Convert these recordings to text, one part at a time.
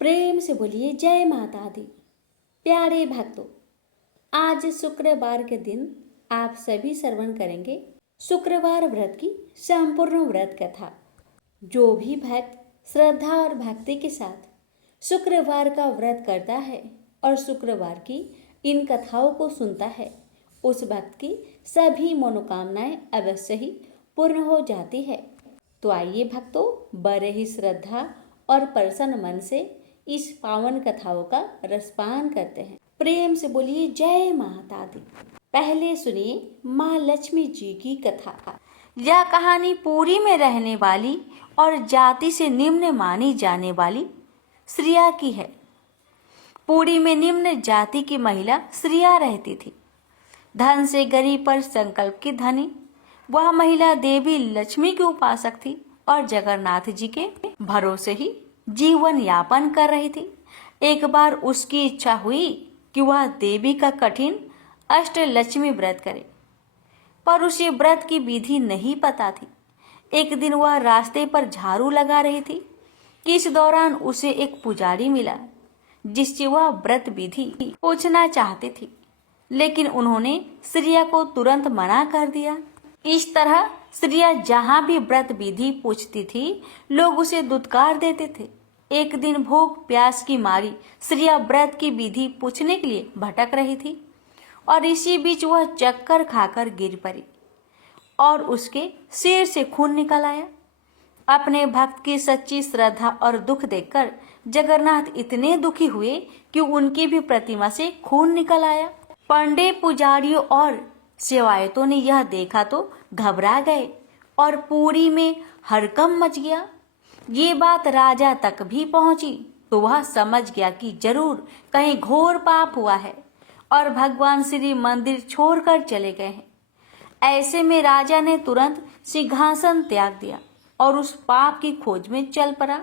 प्रेम से बोलिए जय माता दी। प्यारे भक्तों, आज शुक्रवार के दिन आप सभी श्रवण करेंगे शुक्रवार व्रत की संपूर्ण व्रत कथा। जो भी भक्त श्रद्धा और भक्ति के साथ शुक्रवार का व्रत करता है और शुक्रवार की इन कथाओं को सुनता है, उस भक्त की सभी मनोकामनाएं अवश्य ही पूर्ण हो जाती है। तो आइए भक्तों, बड़े ही श्रद्धा और प्रसन्न मन से इस पावन कथाओं का रसपान करते हैं। प्रेम से बोलिए जय माता दी। पहले सुनिए माँ लक्ष्मी जी की कथा। यह कहानी पुरी में रहने वाली और जाति से निम्न मानी जाने वाली श्रिया की है। पुरी में निम्न जाति की महिला श्रिया रहती थी। धन से गरीब पर संकल्प की धनी वह महिला देवी लक्ष्मी की उपासक थी और जगन्नाथ जी के भरोसे ही जीवन यापन कर रही थी। एक बार उसकी इच्छा हुई कि वह देवी का कठिन अष्टलक्ष्मी व्रत करे, पर उसे व्रत की विधि नहीं पता थी। एक दिन वह रास्ते पर झाड़ू लगा रही थी। इस दौरान उसे एक पुजारी मिला जिससे वह व्रत विधि पूछना चाहती थी, लेकिन उन्होंने श्रिया को तुरंत मना कर दिया। इस तरह श्रिया जहाँ भी व्रत विधि पूछती थी, लोग उसे दुत्कार देते थे। एक दिन भूख प्यास की मारी श्रिया व्रत की विधि पूछने के लिए भटक रही थी और इसी बीच वह चक्कर खाकर गिर पड़ी और उसके सिर से खून निकल आया। अपने भक्त की सच्ची श्रद्धा और दुख देखकर जगन्नाथ इतने दुखी हुए कि उनकी भी प्रतिमा से खून निकल आया। पंडित, पुजारियों और सेवायतों ने यह देखा तो घबरा गए और पुरी में हड़कंप मच गया। ये बात राजा तक भी पहुंची तो वह समझ गया कि जरूर कहीं घोर पाप हुआ है और भगवान श्री मंदिर छोड़कर चले गए हैं। ऐसे में राजा ने तुरंत सिंहासन त्याग दिया और उस पाप की खोज में चल पड़ा,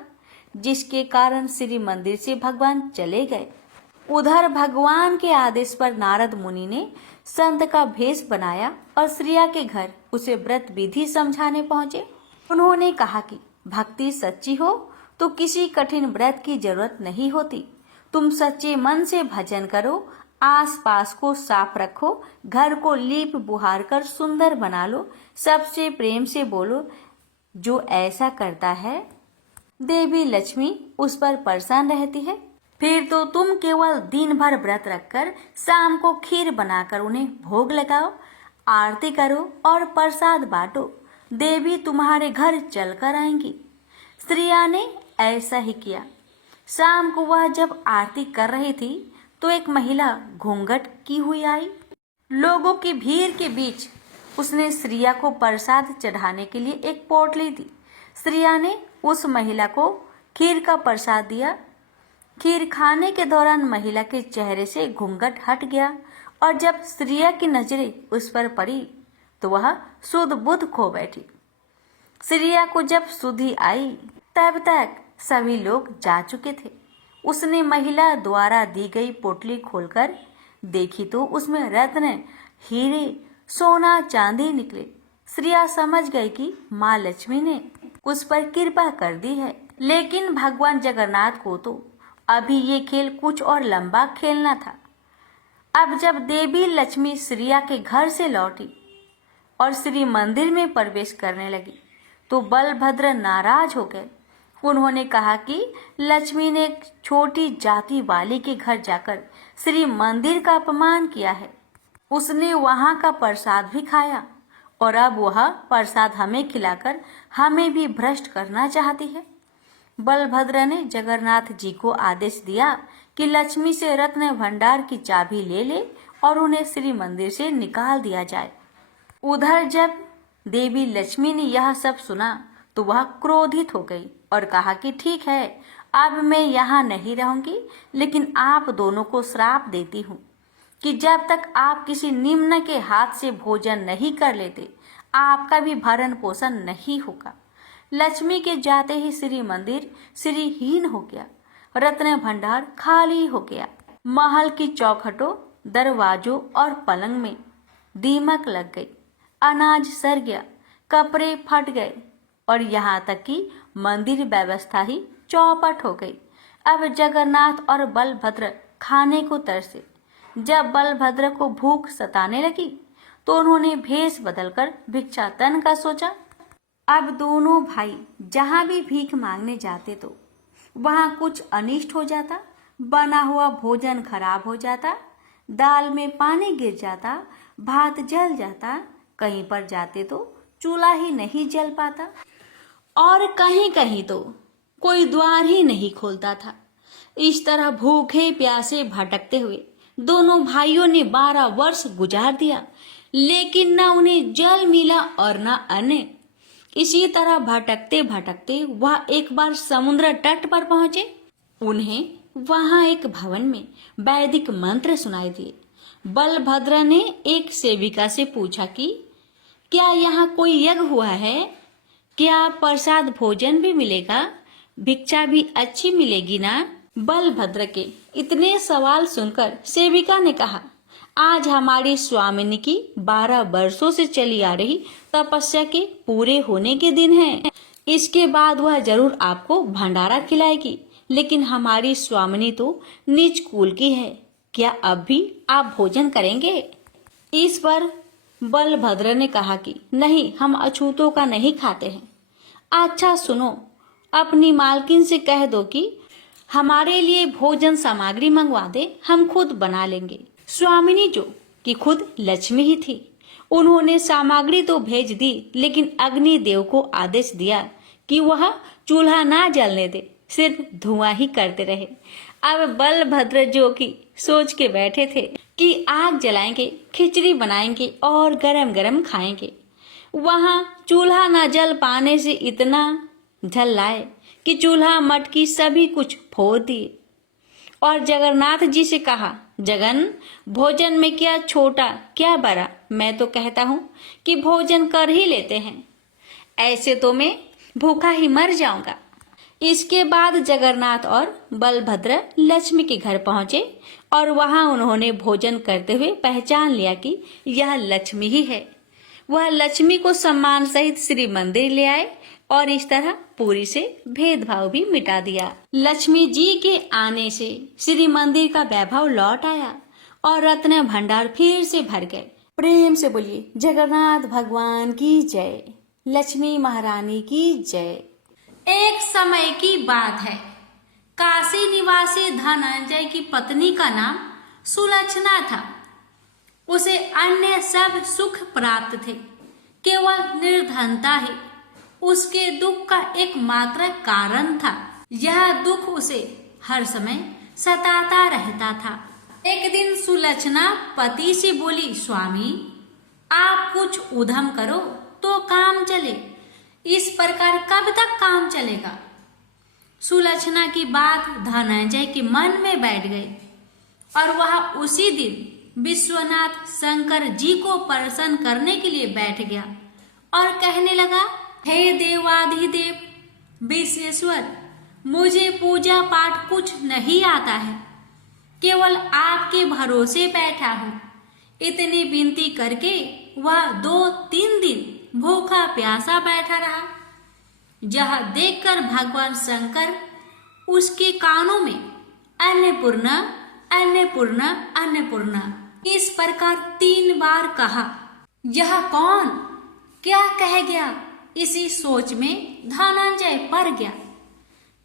जिसके कारण श्री मंदिर से भगवान चले गए। उधर भगवान के आदेश पर नारद मुनि ने संत का भेष बनाया और श्रिया के घर उसे व्रत विधि समझाने पहुंचे। उन्होंने कहा कि भक्ति सच्ची हो तो किसी कठिन व्रत की जरूरत नहीं होती। तुम सच्चे मन से भजन करो, आसपास को साफ रखो, घर को लीप बुहार कर सुंदर बना लो, सबसे प्रेम से बोलो। जो ऐसा करता है देवी लक्ष्मी उस पर प्रसन्न रहती है। फिर तो तुम केवल दिन भर व्रत रखकर शाम को खीर बनाकर उन्हें भोग लगाओ, आरती करो और प्रसाद बांटो। देवी तुम्हारे घर चलकर आएंगी। श्रिया ने ऐसा ही किया। शाम को वह जब आरती कर रही थी तो एक महिला घूंघट की हुई आई। लोगों की भीड़ के बीच उसने श्रिया को प्रसाद चढ़ाने के लिए एक पोटली दी। श्रिया ने उस महिला को खीर का प्रसाद दिया। खीर खाने के दौरान महिला के चेहरे से घूंघट हट गया और जब श्रिया की नजरें उस पर पड़ी तो वह शुद्ध बुद्ध खो बैठी। श्रिया को जब सुधि आई तब तक सभी लोग जा चुके थे। उसने महिला द्वारा दी गई पोटली खोलकर देखी तो उसमें रत्न, हीरे, सोना, चांदी निकले। श्रिया समझ गई कि माँ लक्ष्मी ने उस पर कृपा कर दी है, लेकिन भगवान जगन्नाथ को तो अभी ये खेल कुछ और लंबा खेलना था। अब जब देवी लक्ष्मी श्रिया के घर से लौटी और श्री मंदिर में प्रवेश करने लगी तो बलभद्र नाराज हो गए। उन्होंने कहा कि लक्ष्मी ने एक छोटी जाति वाली के घर जाकर श्री मंदिर का अपमान किया है। उसने वहां का प्रसाद भी खाया और अब वह प्रसाद हमें खिलाकर हमें भी भ्रष्ट करना चाहती है। बलभद्र ने जगन्नाथ जी को आदेश दिया कि लक्ष्मी से रत्न भंडार की चाबी ले ले और उन्हें श्री मंदिर से निकाल दिया जाए। उधर जब देवी लक्ष्मी ने यह सब सुना तो वह क्रोधित हो गई और कहा कि ठीक है, अब मैं यहाँ नहीं रहूंगी, लेकिन आप दोनों को श्राप देती हूँ कि जब तक आप किसी निम्न के हाथ से भोजन नहीं कर लेते, आपका भी भरण पोषण नहीं होगा। लक्ष्मी के जाते ही श्री मंदिर श्रीहीन हो गया, रत्न भंडार खाली हो गया। महल की चौखटों, दरवाजों और पलंग में दीमक लग गई, अनाज सड़ गया, कपड़े फट गए और यहाँ तक कि मंदिर व्यवस्था ही चौपट हो गई। अब जगन्नाथ और बलभद्र खाने को तरसे। जब बलभद्र को भूख सताने लगी तो उन्होंने भेष बदलकर भिक्षाटन का सोचा। अब दोनों भाई जहां भी भीख मांगने जाते तो वहां कुछ अनिष्ट हो जाता, बना हुआ भोजन खराब हो जाता, दाल में पानी गिर जाता, भात जल जाता, कहीं पर जाते तो चूल्हा ही नहीं जल पाता और कहीं कहीं तो कोई द्वार ही नहीं खोलता था। इस तरह भूखे प्यासे भटकते हुए दोनों भाइयों ने 12 वर्ष गुजार दिया, लेकिन न उन्हें जल मिला और न अन्न। इसी तरह भटकते भटकते वह एक बार समुद्र तट पर पहुंचे। उन्हें वहां एक भवन में वैदिक मंत्र सुनाई दिए। बलभद्र ने एक सेविका से पूछा कि क्या यहाँ कोई यज्ञ हुआ है? क्या प्रसाद भोजन भी मिलेगा? भिक्षा भी अच्छी मिलेगी ना? बलभद्र के इतने सवाल सुनकर सेविका ने कहा, आज हमारी स्वामिनी की 12 वर्षों से चली आ रही तपस्या के पूरे होने के दिन है। इसके बाद वह जरूर आपको भंडारा खिलाएगी, लेकिन हमारी स्वामिनी तो नीच कुल की है। क्या अब भी आप भोजन करेंगे? इस पर बलभद्र ने कहा कि नहीं, हम अछूतों का नहीं खाते हैं। अच्छा सुनो, अपनी मालकिन से कह दो कि हमारे लिए भोजन सामग्री मंगवा दे, हम खुद बना लेंगे। स्वामिनी जो कि खुद लक्ष्मी ही थी, उन्होंने सामग्री तो भेज दी, लेकिन अग्निदेव को आदेश दिया कि वह चूल्हा ना जलने दे, सिर्फ धुआं ही करते रहे। अब बलभद्र जो कि सोच के बैठे थे कि आग जलाएंगे, खिचड़ी बनाएंगे और गरम गरम खाएंगे, वहां चूल्हा न जल पाने से इतना झल्लाए कि चूल्हा मटकी सभी कुछ फोड़ दिए और जगन्नाथ जी से कहा, जगन, भोजन में क्या छोटा क्या बड़ा, मैं तो कहता हूँ कि भोजन कर ही लेते हैं, ऐसे तो मैं भूखा ही मर जाऊंगा। इसके बाद जगन्नाथ और बलभद्र लक्ष्मी के घर पहुंचे और वहां उन्होंने भोजन करते हुए पहचान लिया कि यह लक्ष्मी ही है। वह लक्ष्मी को सम्मान सहित श्री मंदिर ले आए और इस तरह पुरी से भेदभाव भी मिटा दिया। लक्ष्मी जी के आने से श्री मंदिर का वैभव लौट आया और रत्न भंडार फिर से भर गए। प्रेम से बोलिए जगन्नाथ भगवान की जय, लक्ष्मी महारानी की जय। एक समय की बात है, काशी निवासी धनंजय की पत्नी का नाम सुलक्षणा था। उसे अन्य सब सुख प्राप्त थे, केवल निर्धनता ही उसके दुख का एकमात्र कारण था। यह दुख उसे हर समय सताता रहता था। एक दिन सुलक्षणा पति से बोली, स्वामी आप कुछ उद्यम करो तो काम चले, इस प्रकार कब तक काम चलेगा? सुलक्षणा की बात धनंजय के मन में बैठ गई और वह उसी दिन विश्वनाथ शंकर जी को प्रसन्न करने के लिए बैठ गया और कहने लगा, हे देवाधिदेव विश्वेश्वर, मुझे पूजा पाठ कुछ नहीं आता है, केवल आपके भरोसे बैठा हूँ। इतनी विनती करके वह 2-3 दिन भूखा प्यासा बैठा रहा। यह देखकर भगवान शंकर उसके कानों में अन्नपूर्णा अन्नपूर्णा अन्नपूर्णा इस प्रकार 3 बार कहा। यह कौन क्या कह गया? इसी सोच में धनंजय पड़ गया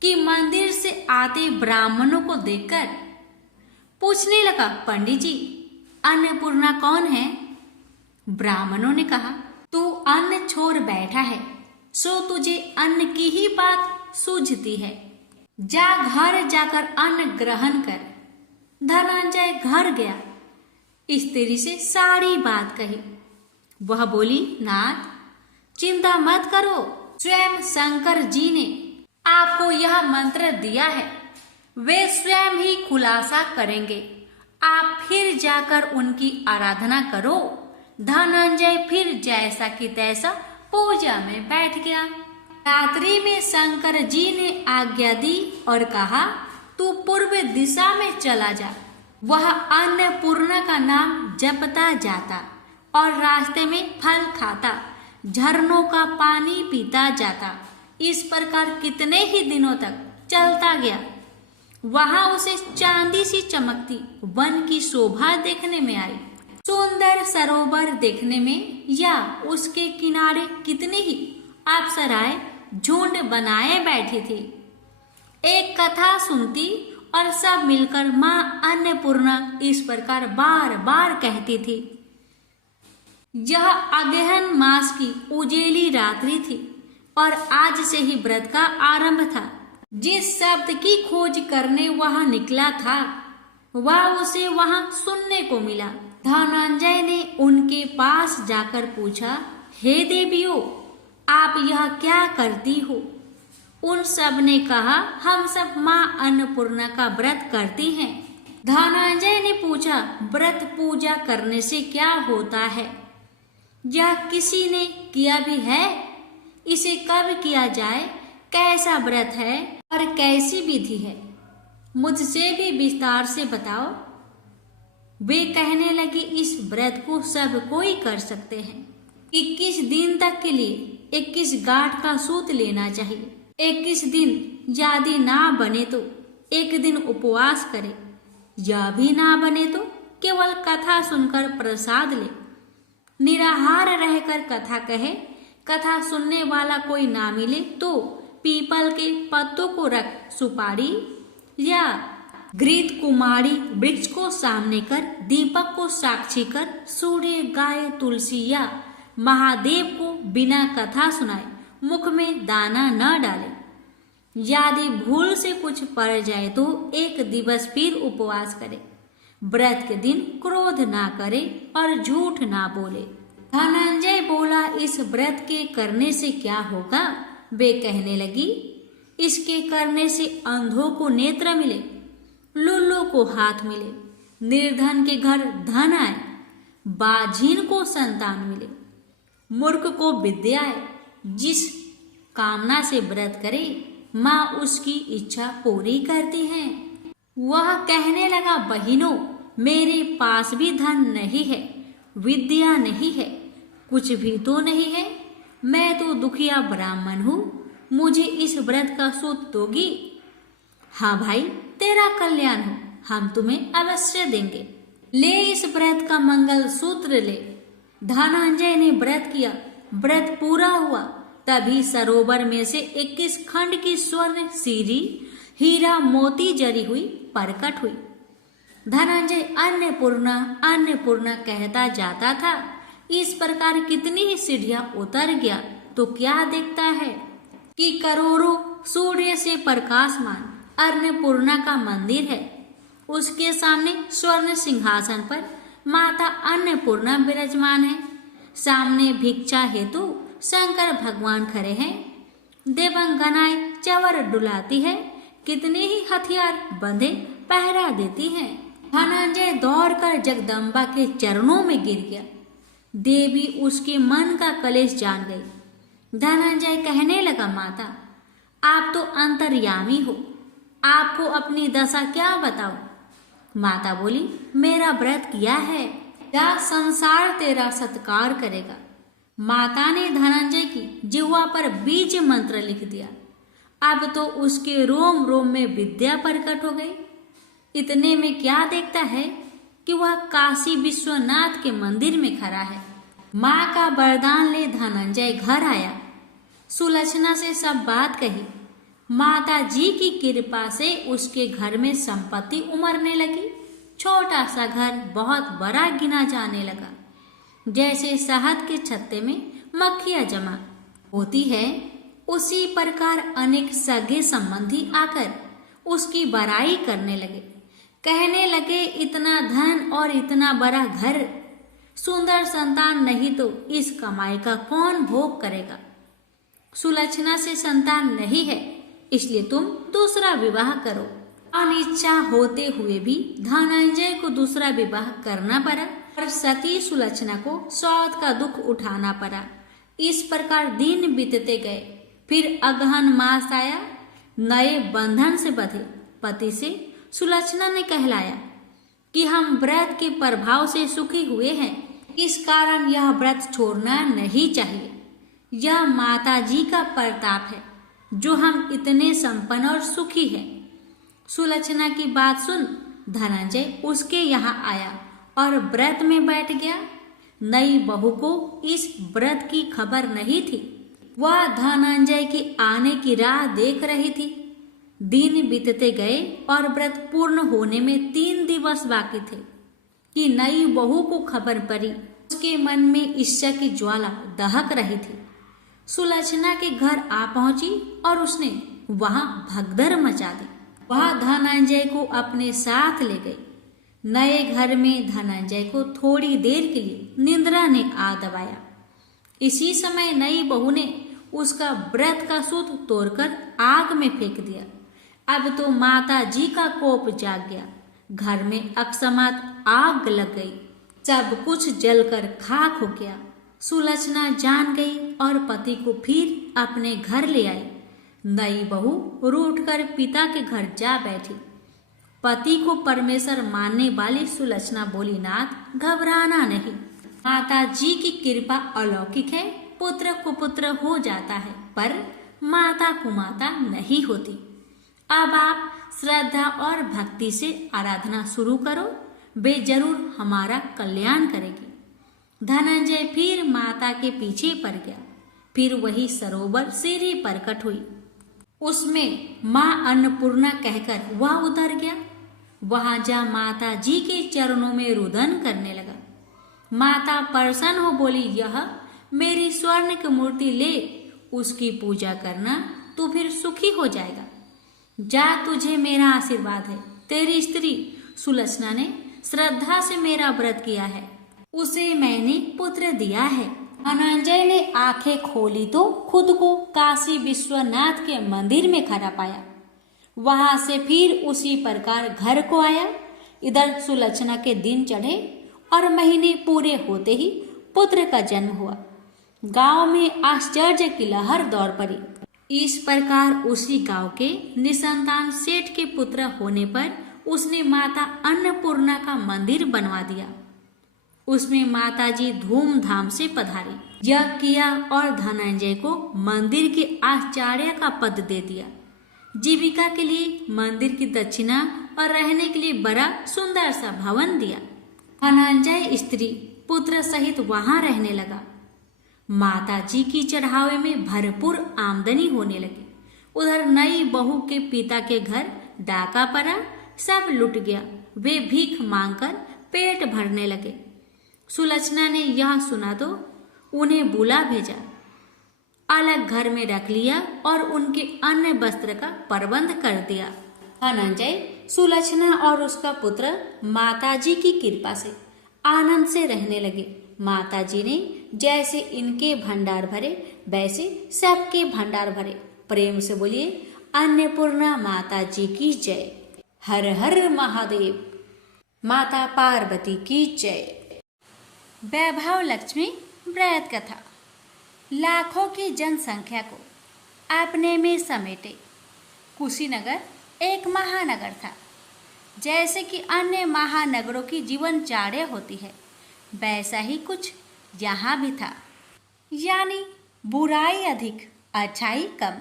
कि मंदिर से आते ब्राह्मणों को देखकर पूछने लगा, पंडित जी अन्नपूर्णा कौन है? ब्राह्मणों ने कहा, तू अन्न छोड़ बैठा है, सो तुझे अन्न की ही बात सूझती है, जा घर जाकर अन्न ग्रहण कर। धनंजय घर गया, स्त्री से सारी बात कही। वह बोली, नाथ चिंता मत करो, स्वयं शंकर जी ने आपको यह मंत्र दिया है, वे स्वयं ही खुलासा करेंगे, आप फिर जाकर उनकी आराधना करो। धनंजय फिर जैसा कि तैसा पूजा में बैठ गया। रात्रि में शंकर जी ने आज्ञा दी और कहा, तू पूर्व दिशा में चला जा। वह अन्नपूर्णा का नाम जपता जाता और रास्ते में फल खाता, झरनों का पानी पीता जाता। इस प्रकार कितने ही दिनों तक चलता गया। वहां उसे चांदी सी चमकती वन की शोभा देखने में आई। सुंदर सरोवर देखने में या उसके किनारे कितनी ही अप्सराएं झुंड बनाए बैठी थी। एक कथा सुनती और सब मिलकर मां अन्नपूर्णा इस प्रकार बार बार कहती थी। यह अगहन मास की उजेली रात्रि थी और आज से ही व्रत का आरंभ था। जिस शब्द की खोज करने वहां निकला था वह उसे वहां सुनने को मिला। धनंजय ने उनके पास जाकर पूछा, हे देवियों, आप यह क्या करती हो? उन सब ने कहा, हम सब मां अन्नपूर्णा का व्रत करती हैं। धनंजय ने पूछा, व्रत पूजा करने से क्या होता है? यह किसी ने किया भी है? इसे कब किया जाए? कैसा व्रत है और कैसी विधि है? मुझसे भी विस्तार से बताओ। वे कहने लगे, इस व्रत को सब कोई कर सकते हैं। 21 दिन तक के लिए 21 गांठ का सूत लेना चाहिए। 21 दिन यदि ना बने तो एक दिन उपवास करे, या भी ना बने तो केवल कथा सुनकर प्रसाद ले। निराहार रहकर कथा कहे, कथा सुनने वाला कोई ना मिले तो पीपल के पत्तों को रख सुपारी या घृत कुमारी वृक्ष को सामने कर, दीपक को साक्षी कर, सूर्य, गाय, तुलसी या महादेव को बिना कथा सुनाए मुख में दाना न डाले। यदि भूल से कुछ पड़ जाए तो एक दिवस फिर उपवास करे। व्रत के दिन क्रोध ना करे और झूठ ना बोले। धनंजय बोला, इस व्रत के करने से क्या होगा? वे कहने लगी, इसके करने से अंधों को नेत्र मिले, लुल्लू को हाथ मिले, निर्धन के घर धन आए, बाझीन को संतान मिले, मूर्ख को विद्या आए। जिस कामना से व्रत करे माँ उसकी इच्छा पूरी करती है। वह कहने लगा, बहिनों, मेरे पास भी धन नहीं है, विद्या नहीं है, कुछ भी तो नहीं है। मैं तो दुखिया ब्राह्मण हूँ, मुझे इस व्रत का सूत दोगी? हाँ भाई, तेरा कल्याण हो, हम तुम्हें अवश्य देंगे। ले इस व्रत का मंगल सूत्र ले। धनंजय ने व्रत किया। व्रत पूरा हुआ तभी सरोवर में से 21 खंड की स्वर्ण सीरी हीरा मोती जरी हुई प्रकट हुई। धनंजय अन्नपूर्णा अन्नपूर्णा कहता जाता था। इस प्रकार कितनी ही सीढ़ियां उतर गया तो क्या देखता है कि करोड़ों सूर्य से प्रकाशमान अन्नपूर्णा का मंदिर है। उसके सामने स्वर्ण सिंहासन पर माता अन्नपूर्णा विराजमान है। सामने भिक्षा हेतु शंकर भगवान खड़े हैं। देवंगनाएं चवर डुलाती है, कितने ही हथियार बंधे पहरा देती हैं। धनंजय दौड़कर जगदम्बा के चरणों में गिर गया। देवी उसके मन का कलेश जान गई। धनंजय कहने लगा, माता, आप तो अंतर्यामी हो, आपको अपनी दशा क्या बताऊं? माता बोली, मेरा व्रत किया है, क्या संसार तेरा सत्कार करेगा। माता ने धनंजय की जिह्वा पर बीज मंत्र लिख दिया। अब तो उसके रोम रोम में विद्या प्रकट हो गई। इतने में क्या देखता है कि वह काशी विश्वनाथ के मंदिर में खड़ा है। माँ का वरदान ले धनंजय घर आया। सुलक्षणा से सब बात कही। माता जी की कृपा से उसके घर में संपत्ति उमड़ने लगी। छोटा सा घर बहुत बड़ा गिना जाने लगा। जैसे शहद के छत्ते में मक्खियां जमा होती है, उसी प्रकार अनेक सगे संबंधी आकर उसकी बड़ाई करने लगे। कहने लगे, इतना धन और इतना बड़ा घर, सुंदर संतान नहीं तो इस कमाई का कौन भोग करेगा। सुलक्षणा से संतान नहीं है, इसलिए तुम दूसरा विवाह करो। अनिच्छा होते हुए भी धनंजय को दूसरा विवाह करना पड़ा और सती सुलक्षणा को स्वाद का दुख उठाना पड़ा। इस प्रकार दिन बीतते गए। फिर अगहन मास आया। नए बंधन से बंधे पति से सुलक्षणा ने कहलाया कि हम व्रत के प्रभाव से सुखी हुए हैं, इस कारण यह व्रत छोड़ना नहीं चाहिए। यह माता जी का प्रताप है जो हम इतने संपन्न और सुखी हैं। सुलक्षणा की बात सुन धनंजय उसके यहाँ आया और व्रत में बैठ गया। नई बहू को इस व्रत की खबर नहीं थी। वह धनंजय के आने की राह देख रही थी। दिन बीतते गए और व्रत पूर्ण होने में 3 दिवस बाकी थे कि नई बहू को खबर पड़ी। उसके मन में ईर्ष्या की ज्वाला दहक रही थी। सुलक्षणा के घर आ पहुंची और उसने वहां भगदड़ मचा दी। वह धनंजय को अपने साथ ले गई। नए घर में धनंजय को थोड़ी देर के लिए निद्रा ने आ दबाया। इसी समय नई बहू ने उसका व्रत का सूत तोड़कर आग में फेंक दिया। अब तो माता जी का कोप जाग गया। घर में अकस्मात आग लग गई। सब कुछ जलकर खाक हो गया। सुलक्षणा जान गई और पति को फिर अपने घर ले आई। नई बहू रूठकर पिता के घर जा बैठी। पति को परमेश्वर मानने वाली सुलक्षणा बोली, नाथ घबराना नहीं, माता जी की कृपा अलौकिक है। पुत्र कुपुत्र हो जाता है पर माता कुमाता नहीं होती। अब आप श्रद्धा और भक्ति से आराधना शुरू करो, वे जरूर हमारा कल्याण करेगी। धनंजय फिर माता के पीछे पड़ गया। फिर वही सरोवर सीढ़ी प्रकट हुई। उसमें माँ अन्नपूर्णा कहकर वह उतर गया। वहां जा माता जी के चरणों में रुदन करने लगा। माता प्रसन्न हो बोली, यह मेरी स्वर्ण की मूर्ति ले, उसकी पूजा करना, तू फिर सुखी हो जाएगा। जा, तुझे मेरा आशीर्वाद है। तेरी स्त्री सुलक्षणा ने श्रद्धा से मेरा व्रत किया है, उसे मैंने पुत्र दिया है। धनंजय ने आंखें खोली तो खुद को काशी विश्वनाथ के मंदिर में खड़ा पाया। वहां से फिर उसी प्रकार घर को आया। इधर सुलक्षणा के दिन चढ़े और महीने पूरे होते ही पुत्र का जन्म हुआ। गांव में आश्चर्य की लहर दौड़ पड़ी। इस प्रकार उसी गांव के निसंतान सेठ के पुत्र होने पर उसने माता अन्नपूर्णा का मंदिर बनवा दिया। उसमें माताजी धूमधाम से पधारी, यज्ञ किया और धनंजय को मंदिर के आचार्य का पद दे दिया। जीविका के लिए मंदिर की दक्षिणा और रहने के लिए बड़ा सुंदर सा भवन दिया। धनंजय स्त्री पुत्र सहित वहां रहने लगा। माताजी की चढ़ावे में भरपूर आमदनी होने लगी। उधर नई बहू के पिता के घर डाका पड़ा, सब लुट गया। वे भीख मांगकर पेट भरने लगे। सुलक्षणा ने यह सुना तो उन्हें बुला भेजा, अलग घर में रख लिया और उनके अन्न वस्त्र का प्रबंध कर दिया। धनंजय, सुलक्षणा और उसका पुत्र माताजी की कृपा से आनंद से रहने लगे। माताजी ने जैसे इनके भंडार भरे वैसे सबके भंडार भरे। प्रेम से बोलिए, अन्नपूर्णा माता जी की जय। हर हर महादेव। माता पार्वती की जय। वैभव लक्ष्मी व्रत कथा। लाखों की जनसंख्या को अपने में समेटे कुशीनगर एक महानगर था। जैसे कि अन्य महानगरों की जीवनचर्या होती है, वैसा ही कुछ यहाँ भी था। यानी बुराई अधिक, अच्छाई कम,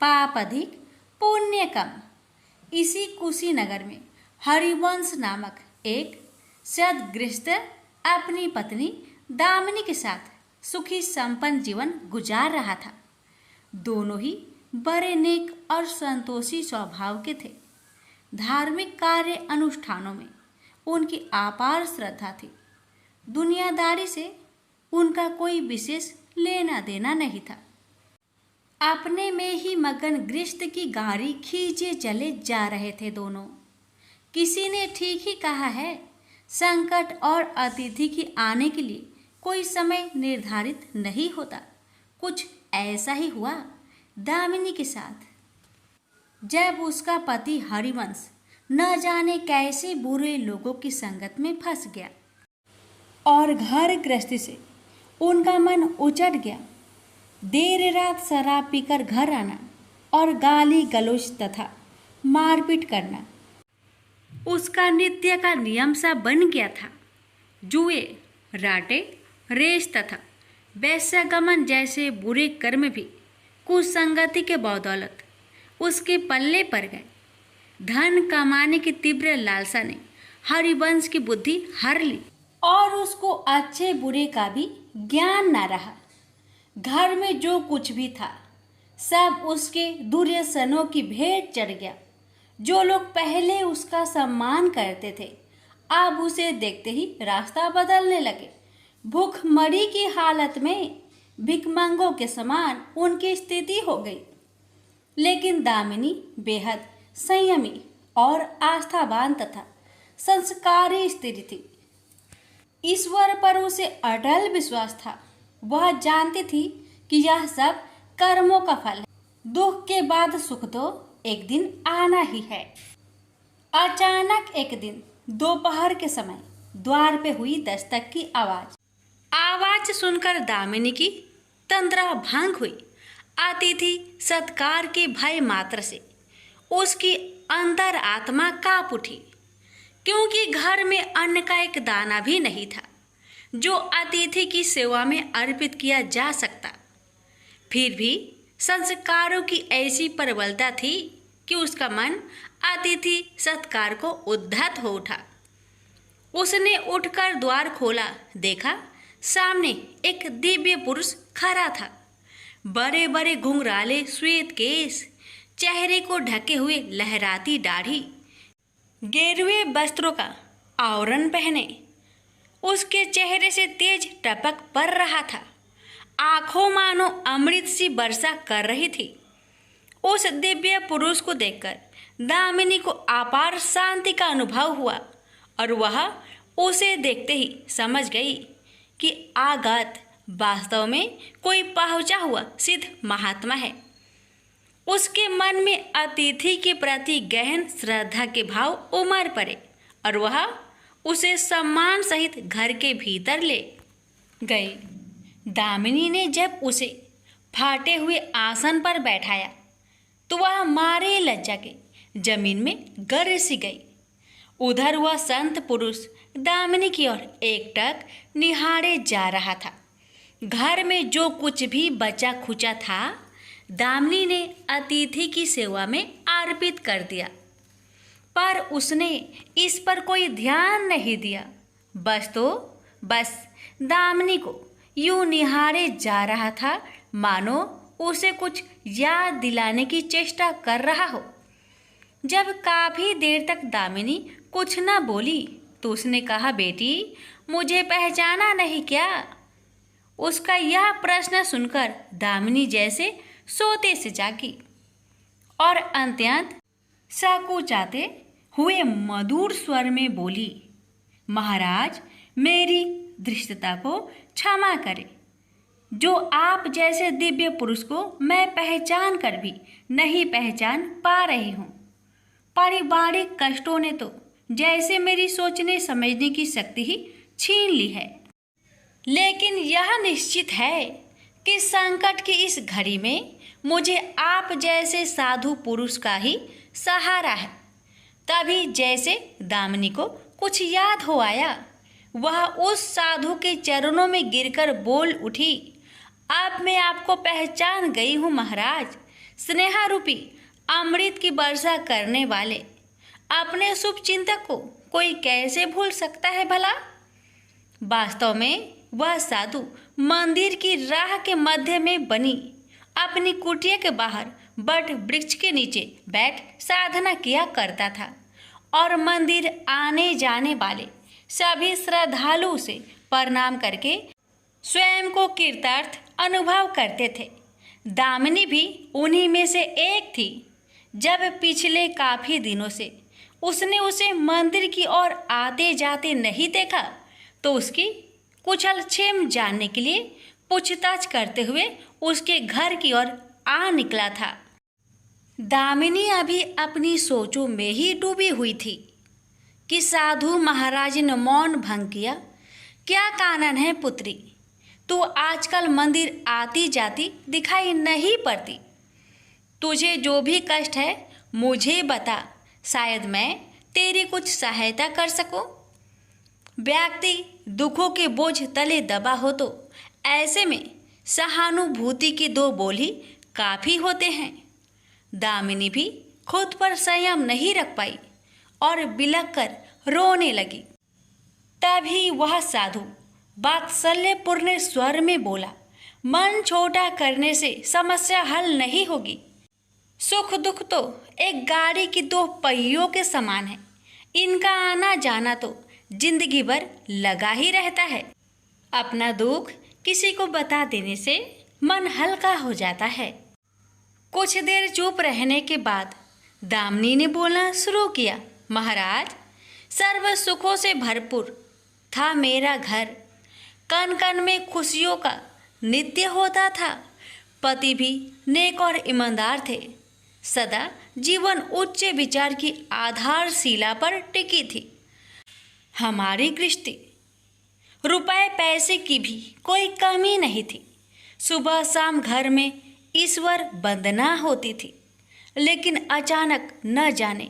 पाप अधिक, पुण्य कम। इसी कुशीनगर में हरिवंश नामक एक सद्गृहस्थ अपनी पत्नी दामिनी के साथ सुखी संपन्न जीवन गुजार रहा था। दोनों ही बड़े नेक और संतोषी स्वभाव के थे। धार्मिक कार्य अनुष्ठानों में उनकी अपार श्रद्धा थी। दुनियादारी से उनका कोई विशेष लेना देना नहीं था। अपने में ही मगन गृहस्थ की गाड़ी खींचे चले जा रहे थे दोनों। किसी ने ठीक ही कहा है, संकट और अतिथि के आने के लिए कोई समय निर्धारित नहीं होता। कुछ ऐसा ही हुआ दामिनी के साथ। जब उसका पति हरिवंश न जाने कैसे बुरे लोगों की संगत में फंस गया और घर गृहस्थी से उनका मन उचट गया। देर रात शराब पीकर घर आना और गाली गलौज तथा मारपीट करना उसका नित्य का नियम सा बन गया था। जुए, राटे, रेस तथा वैश्यगमन जैसे बुरे कर्म भी कुसंगति के बदौलत उसके पल्ले पड़ गए। धन कमाने की तीव्र लालसा ने हरिवंश की बुद्धि हर ली और उसको अच्छे बुरे का भी ज्ञान न रहा। घर में जो कुछ भी था सब उसके दुर्व्यसनों की भेंट चढ़ गया। जो लोग पहले उसका सम्मान करते थे अब उसे देखते ही रास्ता बदलने लगे। भूखमरी की हालत में भिखमंगों के समान उनकी स्थिति हो गई। लेकिन दामिनी बेहद संयमी और आस्थावान तथा संस्कारी स्त्री थी। ईश्वर पर उसे अटल विश्वास था। वह जानती थी कि यह सब कर्मों का फल है। दुख के बाद सुख तो एक दिन आना ही है। अचानक एक दिन दोपहर के समय द्वार पे हुई दस्तक की आवाज सुनकर दामिनी की तंद्रा भंग हुई। अतिथि सत्कार के भय मात्र से उसकी अंतर आत्मा कांप उठी, क्योंकि घर में अन्न का एक दाना भी नहीं था जो अतिथि की सेवा में अर्पित किया जा सकता। फिर भी संस्कारों की ऐसी प्रबलता थी कि उसका मन अतिथि सत्कार को उद्धत हो उठा। उसने उठकर द्वार खोला, देखा सामने एक दिव्य पुरुष खड़ा था। बड़े बड़े घुंघराले श्वेत केश, चेहरे को ढके हुए लहराती दाढ़ी, गेरुए वस्त्रों का आवरण पहने उसके चेहरे से तेज टपक पड़ रहा था। आंखों मानो अमृत सी वर्षा कर रही थी। उस दिव्य पुरुष को देखकर दामिनी को अपार शांति का अनुभव हुआ और वह उसे देखते ही समझ गई कि आगत वास्तव में कोई पहुंचा हुआ सिद्ध महात्मा है। उसके मन में अतिथि के प्रति गहन श्रद्धा के भाव उमड़ पड़े और वह उसे सम्मान सहित घर के भीतर ले गई। दामिनी ने जब उसे फाटे हुए आसन पर बैठाया तो वह मारे लज्जा के जमीन में गिर सी गई। उधर वह संत पुरुष दामिनी की ओर एकटक निहारे जा रहा था। घर में जो कुछ भी बचा खुचा था दामिनी ने अतिथि की सेवा में अर्पित कर दिया, पर उसने इस पर कोई ध्यान नहीं दिया। बस दामिनी को यूं निहारे जा रहा था मानो उसे कुछ याद दिलाने की चेष्टा कर रहा हो। जब काफी देर तक दामिनी कुछ न बोली तो उसने कहा, बेटी मुझे पहचाना नहीं क्या? उसका यह प्रश्न सुनकर दामिनी जैसे सोते से जागी और अत्यंत संकुचाते हुए मधुर स्वर में बोली, महाराज मेरी धृष्टता को क्षमा करें। जो आप जैसे दिव्य पुरुष को मैं पहचान कर भी नहीं पहचान पा रही हूँ। पारिवारिक कष्टों ने तो जैसे मेरी सोचने समझने की शक्ति ही छीन ली है। लेकिन यह निश्चित है कि संकट की इस घड़ी में मुझे आप जैसे साधु पुरुष का ही सहारा है। तभी जैसे दामिनी को कुछ याद हो आया, वह उस साधु के चरणों में गिरकर बोल उठी, अब मैं आपको पहचान गई हूँ महाराज। स्नेहा रूपी अमृत की वर्षा करने वाले अपने शुभ चिंतक को कोई कैसे भूल सकता है भला? वास्तव में वह साधु मंदिर की राह के मध्य में बनी अपनी कुटिया के बाहर बट वृक्ष के नीचे बैठ साधना किया करता था और मंदिर आने जाने वाले सभी श्रद्धालु से प्रणाम करके स्वयं को कृतार्थ अनुभव करते थे। दामिनी भी उन्हीं में से एक थी। जब पिछले काफी दिनों से उसने उसे मंदिर की ओर आते जाते नहीं देखा तो उसकी कुशल क्षेम जानने के लिए पूछताछ करते हुए उसके घर की ओर आ निकला था। दामिनी अभी अपनी सोचों में ही डूबी हुई थी कि साधु महाराज ने मौन भंग किया। क्या कारण है पुत्री, तू आजकल मंदिर आती जाती दिखाई नहीं पड़ती। तुझे जो भी कष्ट है मुझे बता, शायद मैं तेरी कुछ सहायता कर सकूं। व्यक्ति दुखों के बोझ तले दबा हो तो ऐसे में सहानुभूति के दो बोल ही काफ़ी होते हैं। दामिनी भी खुद पर संयम नहीं रख पाई और बिलख कर रोने लगी। तभी वह साधु वात्सल्यपूर्ण स्वर में बोला, मन छोटा करने से समस्या हल नहीं होगी। सुख दुख तो एक गाड़ी की दो पहियों के समान है, इनका आना जाना तो जिंदगी भर लगा ही रहता है। अपना दुख किसी को बता देने से मन हल्का हो जाता है। कुछ देर चुप रहने के बाद दामिनी ने बोलना शुरू किया, महाराज, सर्व सुखों से भरपूर था मेरा घर, कण कण में खुशियों का नित्य होता था। पति भी नेक और ईमानदार थे। सदा जीवन उच्च विचार की आधारशिला पर टिकी थी। हमारी गृहस्थी रुपए पैसे की भी कोई कमी नहीं थी। सुबह शाम घर में ईश्वर वंदना होती थी। लेकिन अचानक न जाने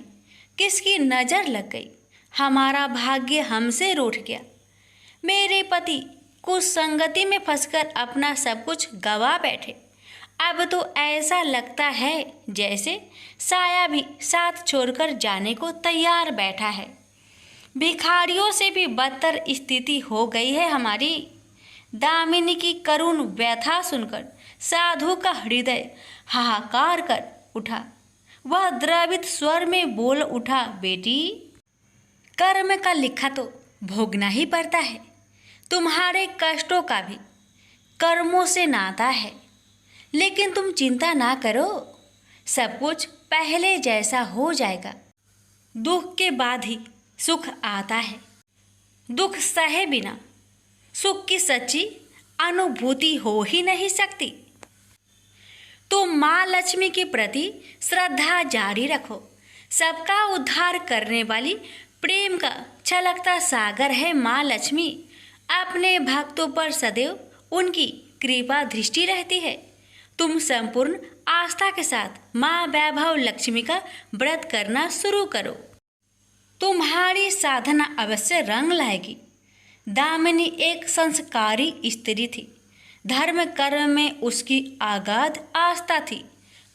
किसकी नज़र लग गई, हमारा भाग्य हमसे रूठ गया। मेरे पति कुछ संगति में फंसकर अपना सब कुछ गवा बैठे। अब तो ऐसा लगता है जैसे साया भी साथ छोड़कर जाने को तैयार बैठा है। भिखारियों से भी बदतर स्थिति हो गई है हमारी। दामिनी की करुण व्यथा सुनकर साधु का हृदय हाहाकार कर उठा। वह द्रवित स्वर में बोल उठा, बेटी, कर्म का लिखा तो भोगना ही पड़ता है। तुम्हारे कष्टों का भी कर्मों से नाता है। लेकिन तुम चिंता ना करो, सब कुछ पहले जैसा हो जाएगा। दुख के बाद ही सुख आता है। दुख सहे बिना सुख की सच्ची अनुभूति हो ही नहीं सकती। तो माँ लक्ष्मी के प्रति श्रद्धा जारी रखो। सबका उद्धार करने वाली प्रेम का छलकता सागर है माँ लक्ष्मी। अपने भक्तों पर सदैव उनकी कृपा दृष्टि रहती है। तुम संपूर्ण आस्था के साथ माँ वैभव लक्ष्मी का व्रत करना शुरू करो। तुम्हारी साधना अवश्य रंग लाएगी। दामिनी एक संस्कारी स्त्री थी। धर्म कर्म में उसकी अगाध आस्था थी।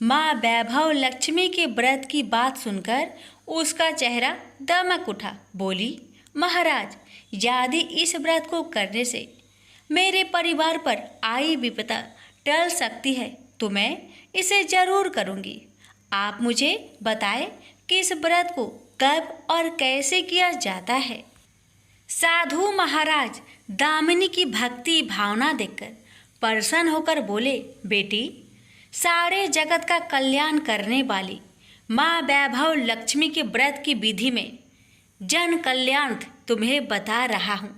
माँ वैभव लक्ष्मी के व्रत की बात सुनकर उसका चेहरा दमक उठा। बोली, महाराज, यदि इस व्रत को करने से मेरे परिवार पर आई विपदा टल सकती है तो मैं इसे जरूर करूँगी। आप मुझे बताएं कि इस व्रत को कब और कैसे किया जाता है। साधु महाराज दामिनी की भक्ति भावना देखकर प्रसन्न होकर बोले, बेटी, सारे जगत का कल्याण करने वाली माँ वैभव लक्ष्मी के व्रत की विधि में जन कल्याण तुम्हें बता रहा हूँ।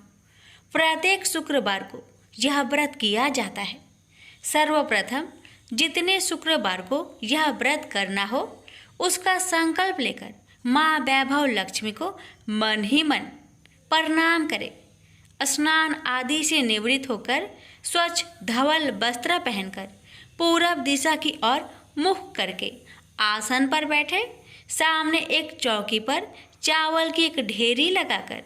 प्रत्येक शुक्रवार को यह व्रत किया जाता है। सर्वप्रथम जितने शुक्रवार को यह व्रत करना हो उसका संकल्प लेकर माँ वैभव लक्ष्मी को मन ही मन प्रणाम करें। स्नान आदि से निवृत्त होकर स्वच्छ धवल वस्त्र पहनकर पूरब दिशा की ओर मुख करके आसन पर बैठे। सामने एक चौकी पर चावल की एक ढेरी लगाकर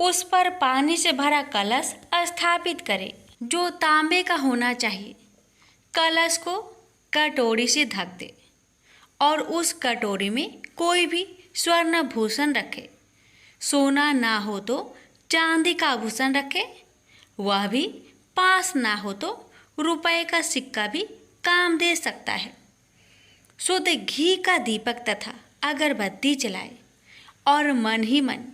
उस पर पानी से भरा कलश स्थापित करें, जो तांबे का होना चाहिए। कलश को कटोरी से ढक दे और उस कटोरी में कोई भी स्वर्ण भूषण रखे। सोना ना हो तो चांदी का आभूषण रखे। वह भी पास ना हो तो रुपए का सिक्का भी काम दे सकता है। शुद्ध घी का दीपक तथा अगरबत्ती जलाए और मन ही मन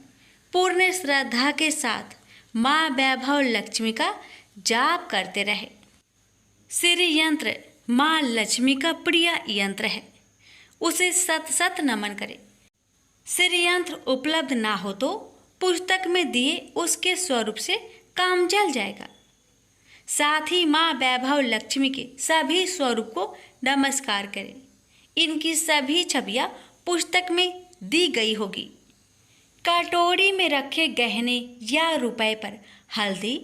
पूर्ण श्रद्धा के साथ माँ वैभव लक्ष्मी का जाप करते रहे। श्री यंत्र माँ लक्ष्मी का प्रिय यंत्र है, उसे सत सत नमन करें। श्री यंत्र उपलब्ध ना हो तो पुस्तक में दिए उसके स्वरूप से काम चल जाएगा। साथ ही माँ वैभव लक्ष्मी के सभी स्वरूप को नमस्कार करें। इनकी सभी छवियाँ पुस्तक में दी गई होगी। कटोरी में रखे गहने या रुपए पर हल्दी,